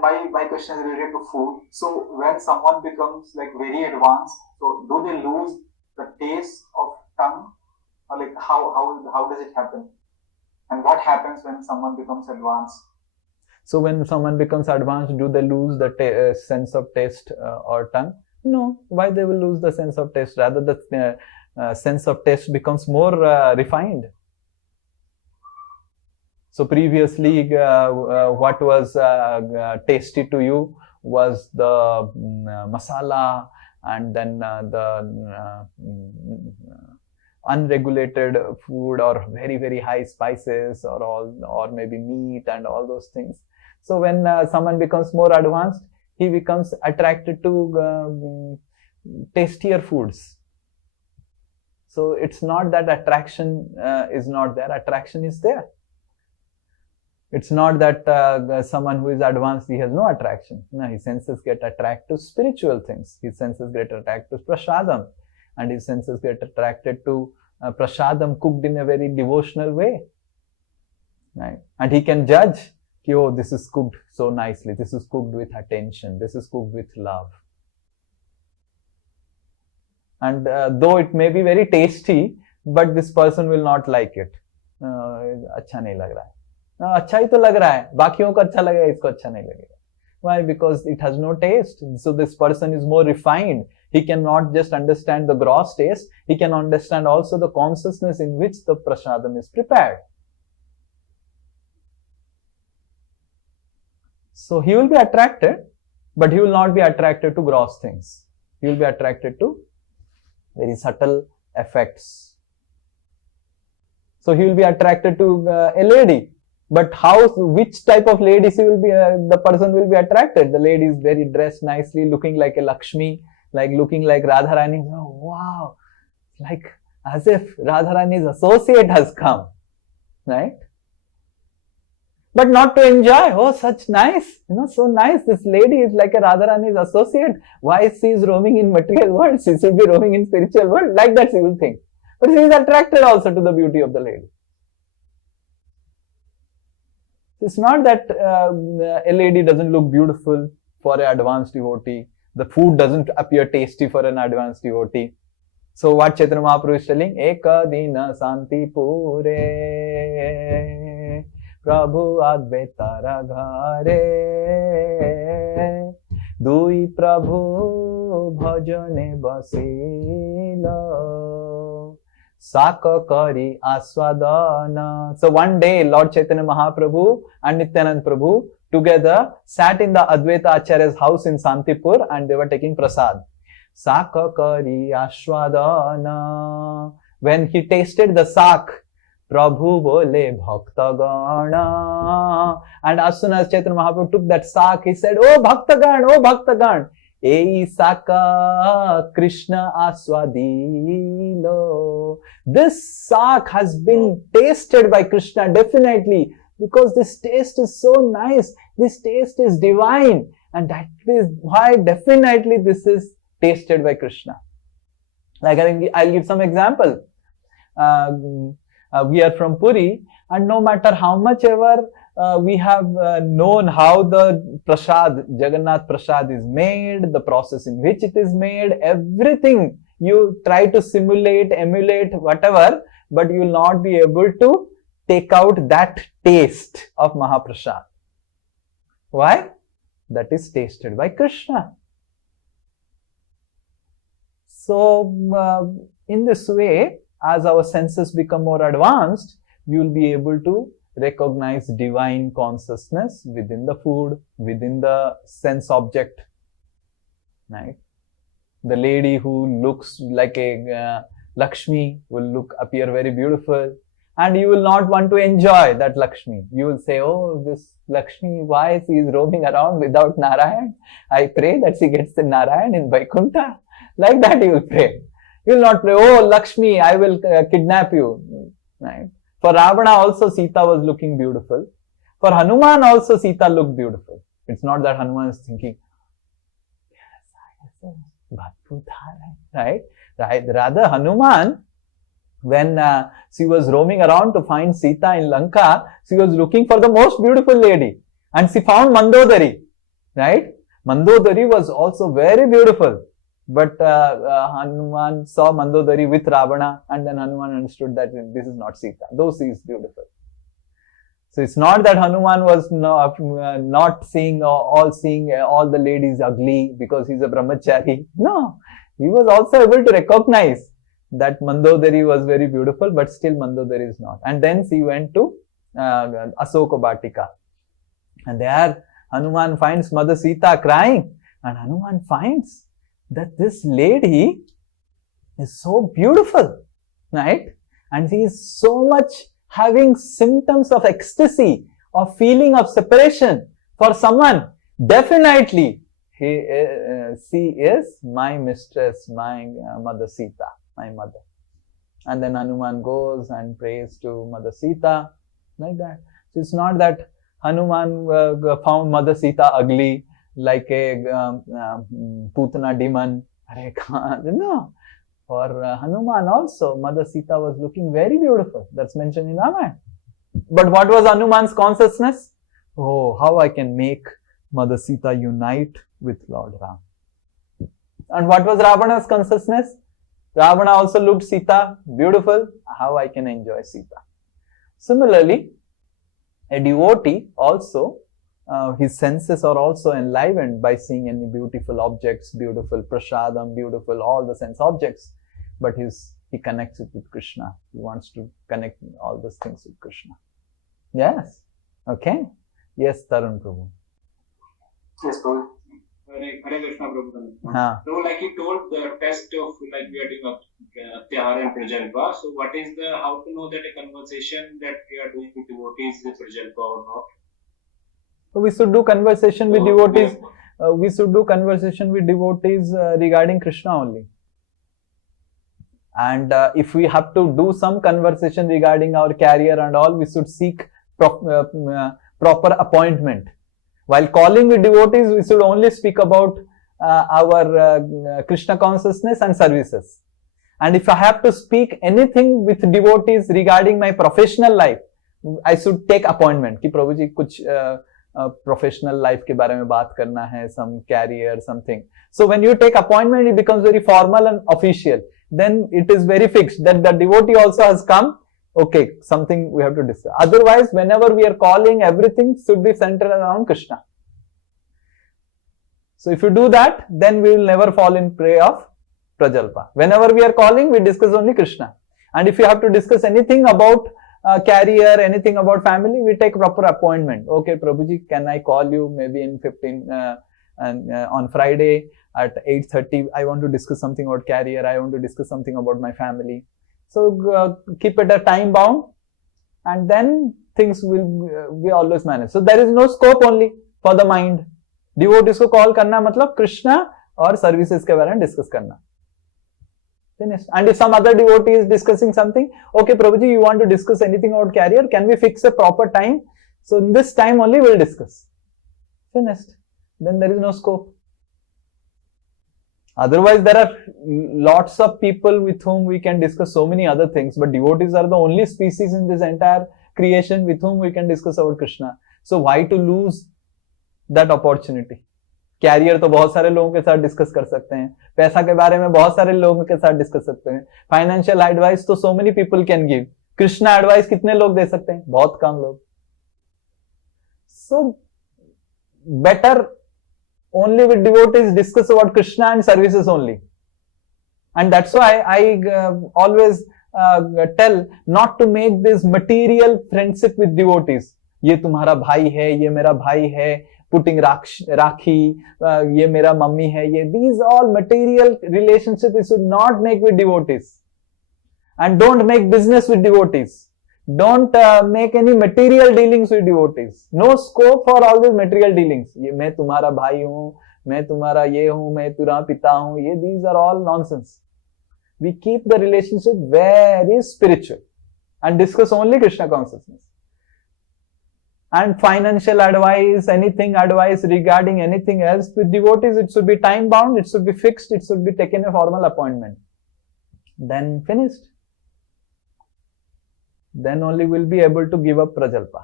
my question is related to food. So when someone becomes like very advanced, so do they lose the taste of tongue? Or like how does it happen? And what happens when someone becomes advanced? So when someone becomes advanced, do they lose the sense of taste or tongue? No. Why they will lose the sense of taste? Rather, the sense of taste becomes more refined. So previously, what was tasty to you was the masala, and then the unregulated food, or very, very high spices, or maybe meat and all those things. So when someone becomes more advanced, he becomes attracted to tastier foods. So it's not that attraction is not there, attraction is there. It's not that someone who is advanced, he has no attraction. No, his senses get attracted to spiritual things. His senses get attracted to prasadam. And his senses get attracted to prasadam cooked in a very devotional way. Right? And he can judge, oh, this is cooked so nicely. This is cooked with attention. This is cooked with love. And though it may be very tasty, but this person will not like it. अच्छा नहीं लग रहा है. अच्छा ही तो लग रहा है. बाकियों को अच्छा लगेगा, इसको अच्छा नहीं लगेगा. Why? Because it has no taste. So this person is more refined. He cannot just understand the gross taste. He can understand also the consciousness in which the prasadam is prepared. So he will be attracted, but he will not be attracted to gross things. He will be attracted to very subtle effects. So he will be attracted to a lady. But which type of ladies the person will be attracted? The lady is very dressed nicely, looking like a Lakshmi, like looking like Radharani. Oh, wow! Like as if Radharani's associate has come, right? But not to enjoy. Oh, such nice, so nice. This lady is like a Radharani's associate. Why she is roaming in material world? She should be roaming in spiritual world. Like that she will think. But she is attracted also to the beauty of the lady. It's not that a lady doesn't look beautiful for an advanced devotee. The food doesn't appear tasty for an advanced devotee. So what Chaitanya Mahaprabhu is telling? Eka dina santi pure Prabhu advaita raghare Dui Prabhu bhajane basila Saka kari aswadana. So one day, Lord Chaitanya Mahaprabhu and Nityanand Prabhu together sat in the Advaita Acharya's house in Santipur and they were taking prasad. Saka kari aswadana. When he tasted the sak, Prabhu bole bhaktagana. And as soon as Chaitanya Mahaprabhu took that sak, he said, oh Bhaktagan, ei saka Krishna aswadilo. This sak has been tasted by Krishna, definitely, because this taste is so nice, this taste is divine, and that is why definitely this is tasted by Krishna. Like I'll give some example. We are from Puri, and no matter how much ever we have known how the prasad, Jagannath prasad is made, the process in which it is made, everything you try to simulate, emulate, whatever, but you will not be able to take out that taste of Mahaprasad. Why? That is tasted by Krishna. So, in this way, as our senses become more advanced, you will be able to recognize divine consciousness within the food, within the sense object, right? The lady who looks like a Lakshmi will appear very beautiful, and you will not want to enjoy that Lakshmi. You will say, oh, this Lakshmi, why she is roaming around without Narayan? I pray that she gets the Narayan in Vaikuntha. Like that you will pray. You will not pray, oh Lakshmi, I will kidnap you. Right? For Ravana also Sita was looking beautiful. For Hanuman also Sita looked beautiful. It's not that Hanuman is thinking, right? Rather Hanuman, when she was roaming around to find Sita in Lanka, she was looking for the most beautiful lady. And she found Mandodari. Right? Mandodari was also very beautiful. But Hanuman saw Mandodari with Ravana, and then Hanuman understood that this is not Sita, though she is beautiful. So it's not that Hanuman was not seeing all the ladies ugly because he's a brahmachari. No, he was also able to recognize that Mandodari was very beautiful, but still Mandodari is not. And then she went to Asoka Batika, and there Hanuman finds Mother Sita crying, and Hanuman finds that this lady is so beautiful, right? And she is so much having symptoms of ecstasy, of feeling of separation for someone. Definitely, she is my mistress, my Mother Sita, my mother. And then Hanuman goes and prays to Mother Sita, like that. So it's not that Hanuman found Mother Sita ugly, like a Putana demon. No. For Hanuman also, Mother Sita was looking very beautiful. That's mentioned in Ramayana. But what was Hanuman's consciousness? Oh, how I can make Mother Sita unite with Lord Ram. And what was Ravana's consciousness? Ravana also looked Sita beautiful. How I can enjoy Sita. Similarly, a devotee also, his senses are also enlivened by seeing any beautiful objects, beautiful prasadam, beautiful all the sense objects. But he connects it with Krishna. He wants to connect all those things with Krishna. Yes. Okay. Yes, Tarun Prabhu. Yes, Prabhu. Hare Krishna Prabhu. Haan. So, like you told, the test of like we are doing Tyahar and Prajalpa. So, what is how to know that a conversation that we are doing with devotees is Prajalpa or not? So we should do conversation with devotees. We should do conversation with devotees regarding Krishna only. And if we have to do some conversation regarding our career and all, we should seek proper appointment. While calling with devotees, we should only speak about our Krishna consciousness and services. And if I have to speak anything with devotees regarding my professional life, I should take appointment. कि प्रभु जी कुछ professional life के बारे में बात करना है, some career, something. So when you take appointment, it becomes very formal and official. Then it is very fixed that the devotee also has come. Okay, something we have to discuss. Otherwise, whenever we are calling, everything should be centered around Krishna. So if you do that, then we will never fall in prey of Prajalpa. Whenever we are calling, we discuss only Krishna. And if you have to discuss anything about career, anything about family, we take proper appointment. Okay, Prabhuji, can I call you maybe in 15 on Friday at 8:30? I want to discuss something about career. I want to discuss something about my family. So keep it a time bound, and then things will be always managed. So there is no scope only for the mind. Devotees को call करना मतलब कृष्णा और services के बारे में discuss करना. Finished. And if some other devotee is discussing something, okay, Prabhuji, you want to discuss anything about career? Can we fix a proper time? So in this time only we'll discuss. Finished. Then there is no scope. Otherwise, there are lots of people with whom we can discuss so many other things, but devotees are the only species in this entire creation with whom we can discuss about Krishna. So why to lose that opportunity? Career तो बहुत सारे लोगों के साथ discuss कर सकते हैं, पैसा के बारे में बहुत सारे लोगों के साथ डिस्कस सकते हैं, फाइनेंशियल एडवाइस तो so many people can give, Krishna advice कितने लोग दे सकते हैं? बहुत कम लोग. So better only with devotees discuss about Krishna and services only. And that's why I always tell not to make this material friendship with devotees. ये तुम्हारा भाई है, ये मेरा भाई है, putting rakhi, ये मेरा मम्मी है, ये these all material relationships we should not make with devotees. And don't make business with devotees. Don't make any material dealings with devotees. No scope for all these material dealings. ये मैं तुम्हारा भाई हूँ, मैं तुम्हारा ये हूँ, मैं तेरा पिता हूँ, ये these are all nonsense. We keep the relationship very spiritual and discuss only Krishna consciousness. And financial advice, anything advice regarding anything else with devotees, it should be time bound, it should be fixed, it should be taken a formal appointment. Then finished. Then only we'll be able to give up prajalpa.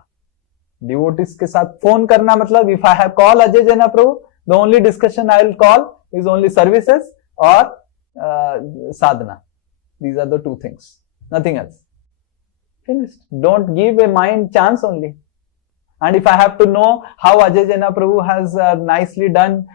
Devotees के साथ phone करना मतलब if I have call Ajay Jaina Prabhu, the only discussion I will call is only services or sadhana. These are the two things, nothing else. Finished. Don't give a mind chance only. And if I have to know how Ajay Jaina Prabhu has nicely done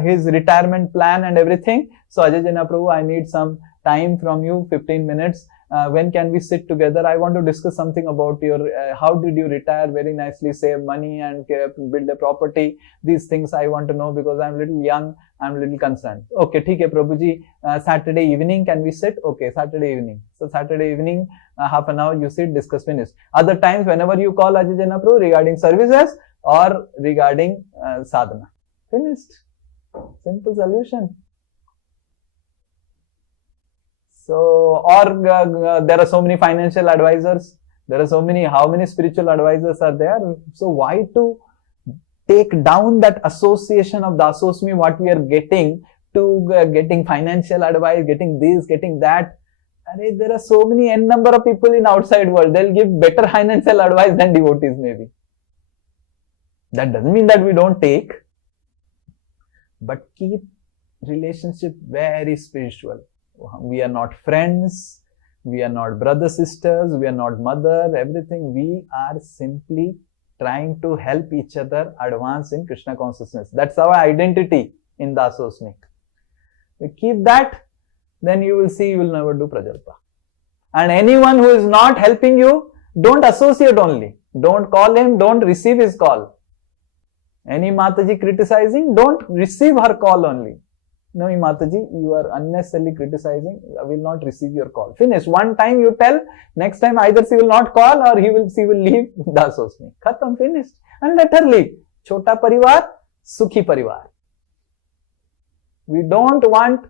his retirement plan and everything, so Ajay Jaina Prabhu, I need some time from you, 15 minutes. When can we sit together? I want to discuss something about your, how did you retire very nicely, save money and build a property. These things I want to know because I'm a little young, I'm a little concerned. Okay, ठीक है Prabhuji, Saturday evening can we sit? Okay, Saturday evening. So Saturday evening, half an hour you sit, discuss, finish. Other times whenever you call Ajay Jaina Prabhu regarding services or regarding sadhana. Finished. Simple solution. So, or there are so many financial advisors, there are so many, how many spiritual advisors are there? So, why to take down that association of dasosmi, what we are getting, to getting financial advice, getting this, getting that? And there are so many n number of people in outside world, they'll give better financial advice than devotees maybe. That doesn't mean that we don't take, but keep relationship very spiritual. We are not friends, we are not brother sisters, we are not mother, everything. We are simply trying to help each other advance in Krishna consciousness. That's our identity in Dasosmi. We keep that, then you will see you will never do prajalpa. And anyone who is not helping you, don't associate only. Don't call him, don't receive his call. Any Mataji criticizing, don't receive her call only. No, Mataji, you are unnecessarily criticizing. I will not receive your call. Finish. One time you tell, next time either she will not call or she will leave. Dasosmi. Khatam, finished. And let her leave. Chota parivar, sukhi parivar. We don't want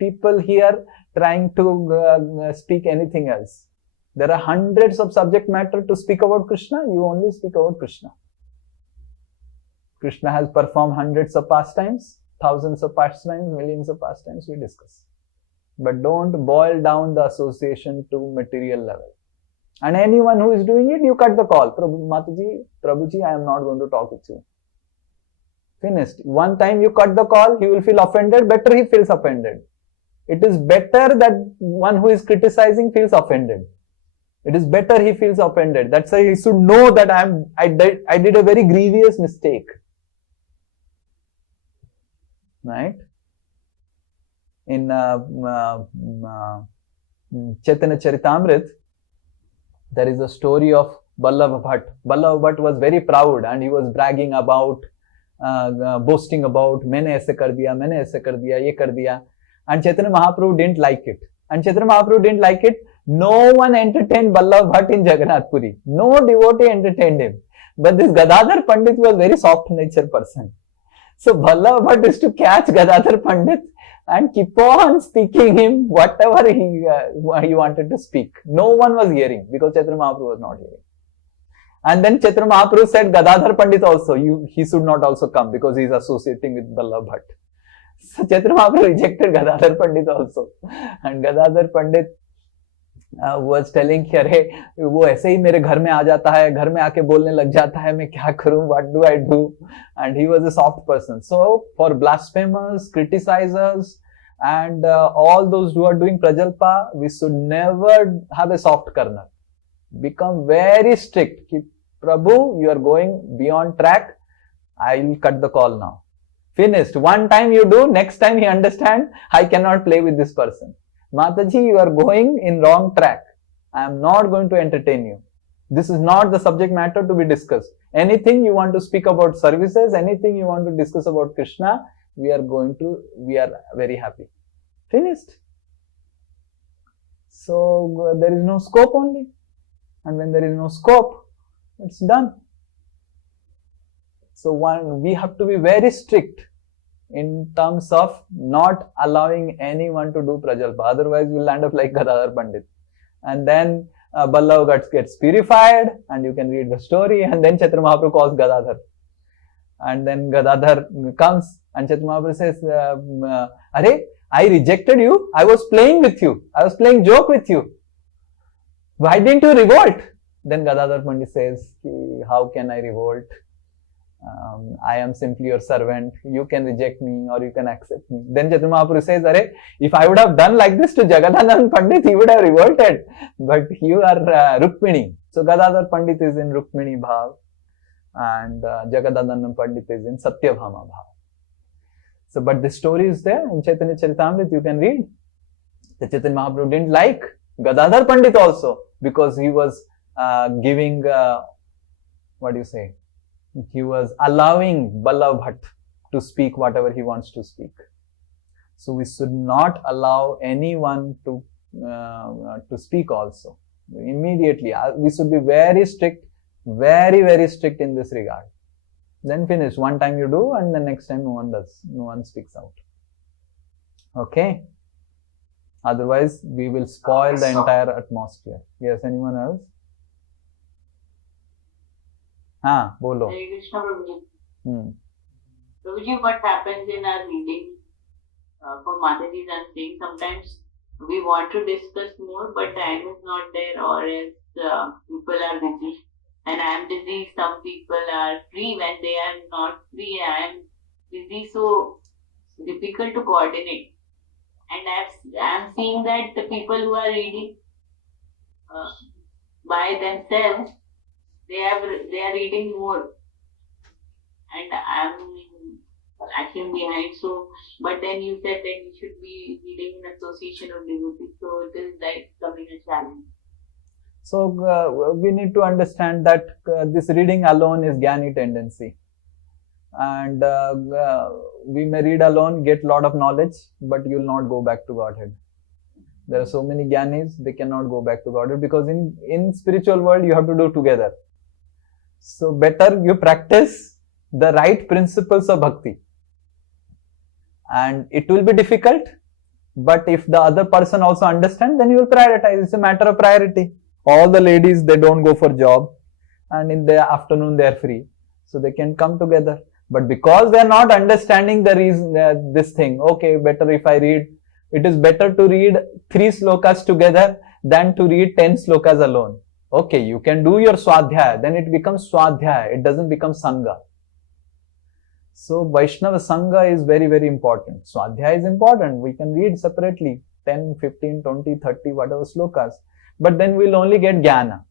people here trying to speak anything else. There are hundreds of subject matter to speak about Krishna. You only speak about Krishna. Krishna has performed hundreds of pastimes. Thousands of pastimes, millions of pastimes we discuss. But don't boil down the association to material level. And anyone who is doing it, you cut the call. Prabhuji, I am not going to talk with you. Finished. One time you cut the call, he will feel offended. Better he feels offended. It is better that one who is criticizing feels offended. It is better he feels offended. That's why he should know that I did a very grievous mistake. Right? In Chaitanya Charitamrita, there is a story of Ballabha Bhatt. Ballabha Bhatt was very proud and he was bragging about, boasting about, maine aise kar diya, ye kar diya. And Chaitanya Mahaprabhu didn't like it. And Chaitanya Mahaprabhu didn't like it No one entertained Vallabh Bhatt in Jagannath Puri. No devotee entertained him. But this Gadadhar Pandit was a very soft-natured person. So Vallabh Bhatt is to catch Gadadhar Pandit and keep on speaking him whatever he wanted to speak. No one was hearing because Chaitanya Mahaprabhu was not hearing. And then Chaitanya Mahaprabhu said Gadadhar Pandit also, he should not also come because he is associating with Vallabh Bhatt. So Chaitanya Mahaprabhu rejected Gadadhar Pandit also. And Gadadhar Pandit was telling कि अरे वो ऐसे ही मेरे घर में आ जाता है, घर में आके बोलने लग जाता है, मैं क्या करूं, what do I do? And he was a soft person. So for blasphemers, criticizers, and all those who are doing prajalpa, we should never have a soft corner. Become very strict. Ki, Prabhu, you are going beyond track. I will cut the call now. Finished. One time you do, next time he understand, I cannot play with this person. Mataji, you are going in wrong track. I am not going to entertain you. This is not the subject matter to be discussed. Anything you want to speak about services, anything you want to discuss about Krishna, we are very happy. Finished. So there is no scope only. And when there is no scope, it's done. So we have to be very strict in terms of not allowing anyone to do prajalpa. Otherwise, we will end up like Gadadhar Pandit. And then Vallabh gets purified, and you can read the story. And then Chaitanya Mahaprabhu calls Gadadhar. And then Gadadhar comes, and Chaitanya Mahaprabhu says, Are, I rejected you. I was playing with you. I was playing joke with you. Why didn't you revolt? Then Gadadhar Pandit says, how can I revolt? I am simply your servant. You can reject me or you can accept me. Then Chaitanya Mahaprabhu says, Are, if I would have done like this to Jagadhanand Pandit, he would have revolted. But you are Rukmini. So Gadadhar Pandit is in Rukmini Bhav and Jagadhanand Pandit is in Satyabhama Bhav. So, but the story is there in Chaitanya Charitamrita, you can read. The Chaitanya Mahaprabhu didn't like Gadadhar Pandit also because he was giving, he was allowing Vallabh Bhatt to speak whatever he wants to speak. So we should not allow anyone to speak also. Immediately, we should be very strict, very, very strict in this regard. Then finish. One time you do and the next time no one does. No one speaks out. Okay? Otherwise, we will spoil the entire atmosphere. Yes, anyone else? हाँ बोलो. Hare Krishna Prabhuji. Prabhuji, what happens in our reading for Mataji's and saying sometimes we want to discuss more, but time is not there, or else people are busy, and I am busy. Some people are free when they are not free. I am busy, so difficult to coordinate. And I am seeing that the people who are reading by themselves, they are reading more, and I am lacking behind. So, but then you said that you should be reading in association of devotees. So it is like becoming a challenge. So we need to understand that this reading alone is Jnani tendency. And we may read alone, get lot of knowledge, but you will not go back to Godhead. There are so many Jnanis, they cannot go back to Godhead because in spiritual world you have to do together. So better you practice the right principles of bhakti. And it will be difficult, but if the other person also understands, then you will prioritize. It's a matter of priority. All the ladies, they don't go for job, and in the afternoon they are free. So they can come together. But because they are not understanding the reason, this thing, okay, better if I read, it is better to read 3 slokas together than to read 10 slokas alone. Okay, you can do your swadhyaya, then it becomes swadhyaya, it doesn't become sangha. So Vaishnava sangha is very, very important. Swadhyaya is important, we can read separately 10, 15, 20, 30, whatever slokas. But then we'll only get jnana.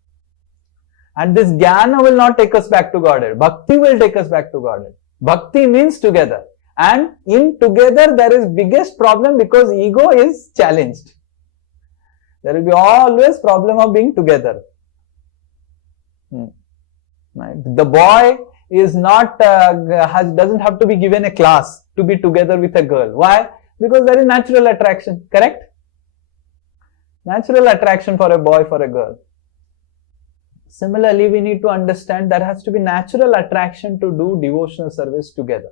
And this jnana will not take us back to Godhead. Bhakti will take us back to Godhead. Bhakti means together. And in together there is biggest problem because ego is challenged. There will be always problem of being together. Right. The boy is not doesn't have to be given a class to be together with a girl. Why? Because there is natural attraction. Correct? Natural attraction for a boy, for a girl. Similarly, we need to understand there has to be natural attraction to do devotional service together.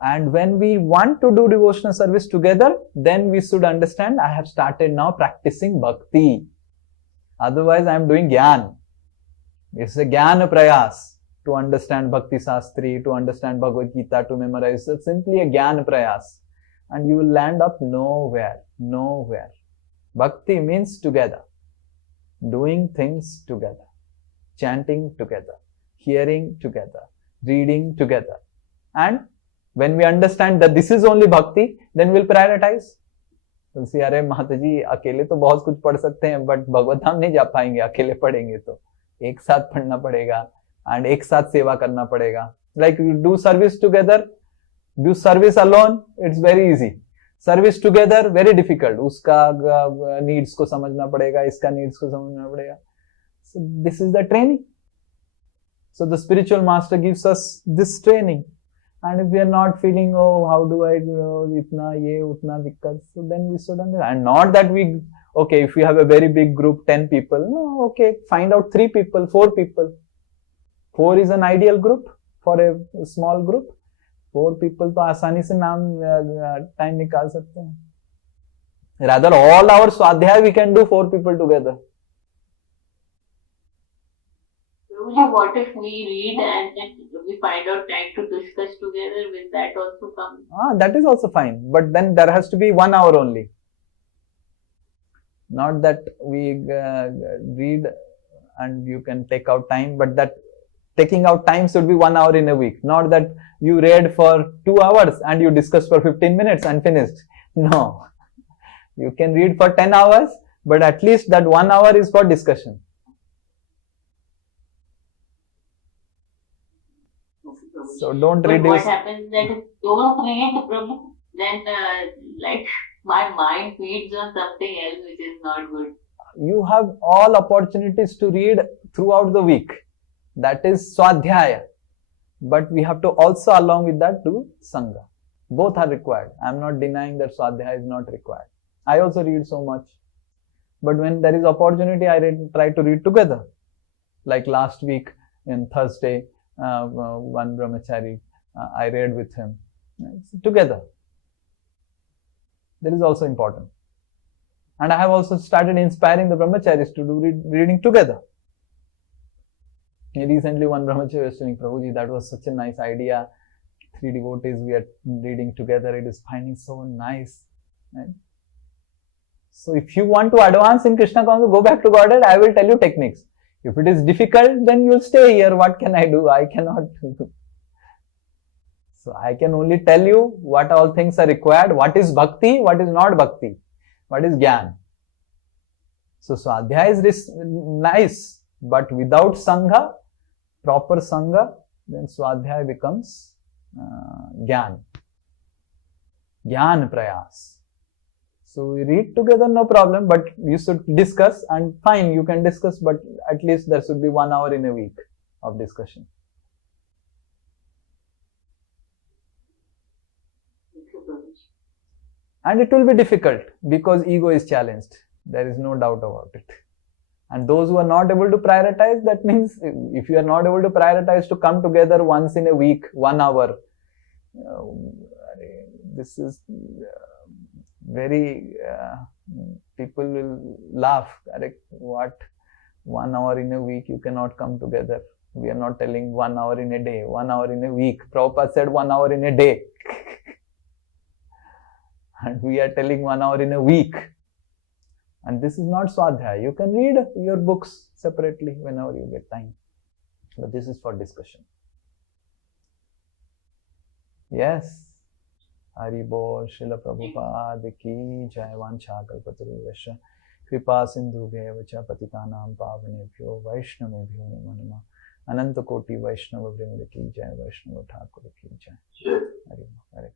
And when we want to do devotional service together, then we should understand I have started now practicing bhakti. Otherwise, I am doing jnana. It's a jnana prayas to understand Bhakti Sastri, to understand Bhagavad Gita, to memorize. It's simply a jnana prayas. And you will land up nowhere. Nowhere. Bhakti means together. Doing things together. Chanting together. Hearing together. Reading together. And when we understand that this is only bhakti, then we'll prioritize. तुलसी अरे माता जी अकेले तो बहुत कुछ पढ़ सकते हैं, but भगवत धाम नहीं जा पाएंगे अकेले पढ़ेंगे तो एक साथ पढ़ना पड़ेगा एंड एक साथ सेवा करना पड़ेगा. Like you do service together, do service alone, it's very easy. Service together, very difficult. उसका needs को समझना पड़ेगा, इसका needs को समझना पड़ेगा. So this is the training. So the spiritual master gives us this training. And if we are not feeling, oh, how do I do itna ye, utna dikkat, so then we should understand. And not that we, okay, if we have a very big group, 10 people, no, okay, find out 3 people, 4 people. 4 is an ideal group for a small group. 4 people तो आसानी से time निकाल सकते हैं. Rather, all our swadhyaya we can do 4 people together. What if we read and then we find out time to discuss together? Will that also come? That is also fine. But then there has to be 1 hour only. Not that we read and you can take out time, but that taking out time should be 1 hour in a week. Not that you read for 2 hours and you discuss for 15 minutes and finished. No. You can read for 10 hours, but at least that 1 hour is for discussion. So don't but reduce. What happens that if don't read, Prabhu, then like my mind feeds on something else which is not good. You have all opportunities to read throughout the week. That is swadhyaya. But we have to also along with that do sangha. Both are required. I am not denying that swadhyaya is not required. I also read so much. But when there is opportunity, I try to read together. Like last week in Thursday, one brahmachari, I read with him together. That is also important. And I have also started inspiring the brahmacharis to do reading together. Recently one brahmachari was telling, Prabhuji, that was such a nice idea. 3 devotees, we are reading together. It is finding so nice. Right? So if you want to advance in Krishna consciousness, go back to Godhead, I will tell you techniques. If it is difficult, then you will stay here. What can I do? I cannot do. So I can only tell you what all things are required. What is bhakti? What is not bhakti? What is jnana? So swadhyaya is nice, but without sangha, proper sangha, then swadhyaya becomes jnana. Jnana prayas. So we read together, no problem, but you should discuss, and fine, you can discuss, but at least there should be 1 hour in a week of discussion. And it will be difficult because ego is challenged. There is no doubt about it. And those who are not able to prioritize, that means if you are not able to prioritize to come together once in a week, 1 hour, this is very, people will laugh. What? 1 hour in a week you cannot come together. We are not telling 1 hour in a day, 1 hour in a week. Prabhupada said 1 hour in a day. And we are telling 1 hour in a week. And this is not swadhyaya. You can read your books separately whenever you get time. But this is for discussion. Yes. Hari Bol, Srila Prabhupada ki jai, vancha kalpataruvasya kripa sindhu bheva patitanam pavanebhyo vaishnavebhyo namo namah. Ananta koti vaishnava vrinda ki jai, Vaishnava Thakur ki jai. Hari Bol.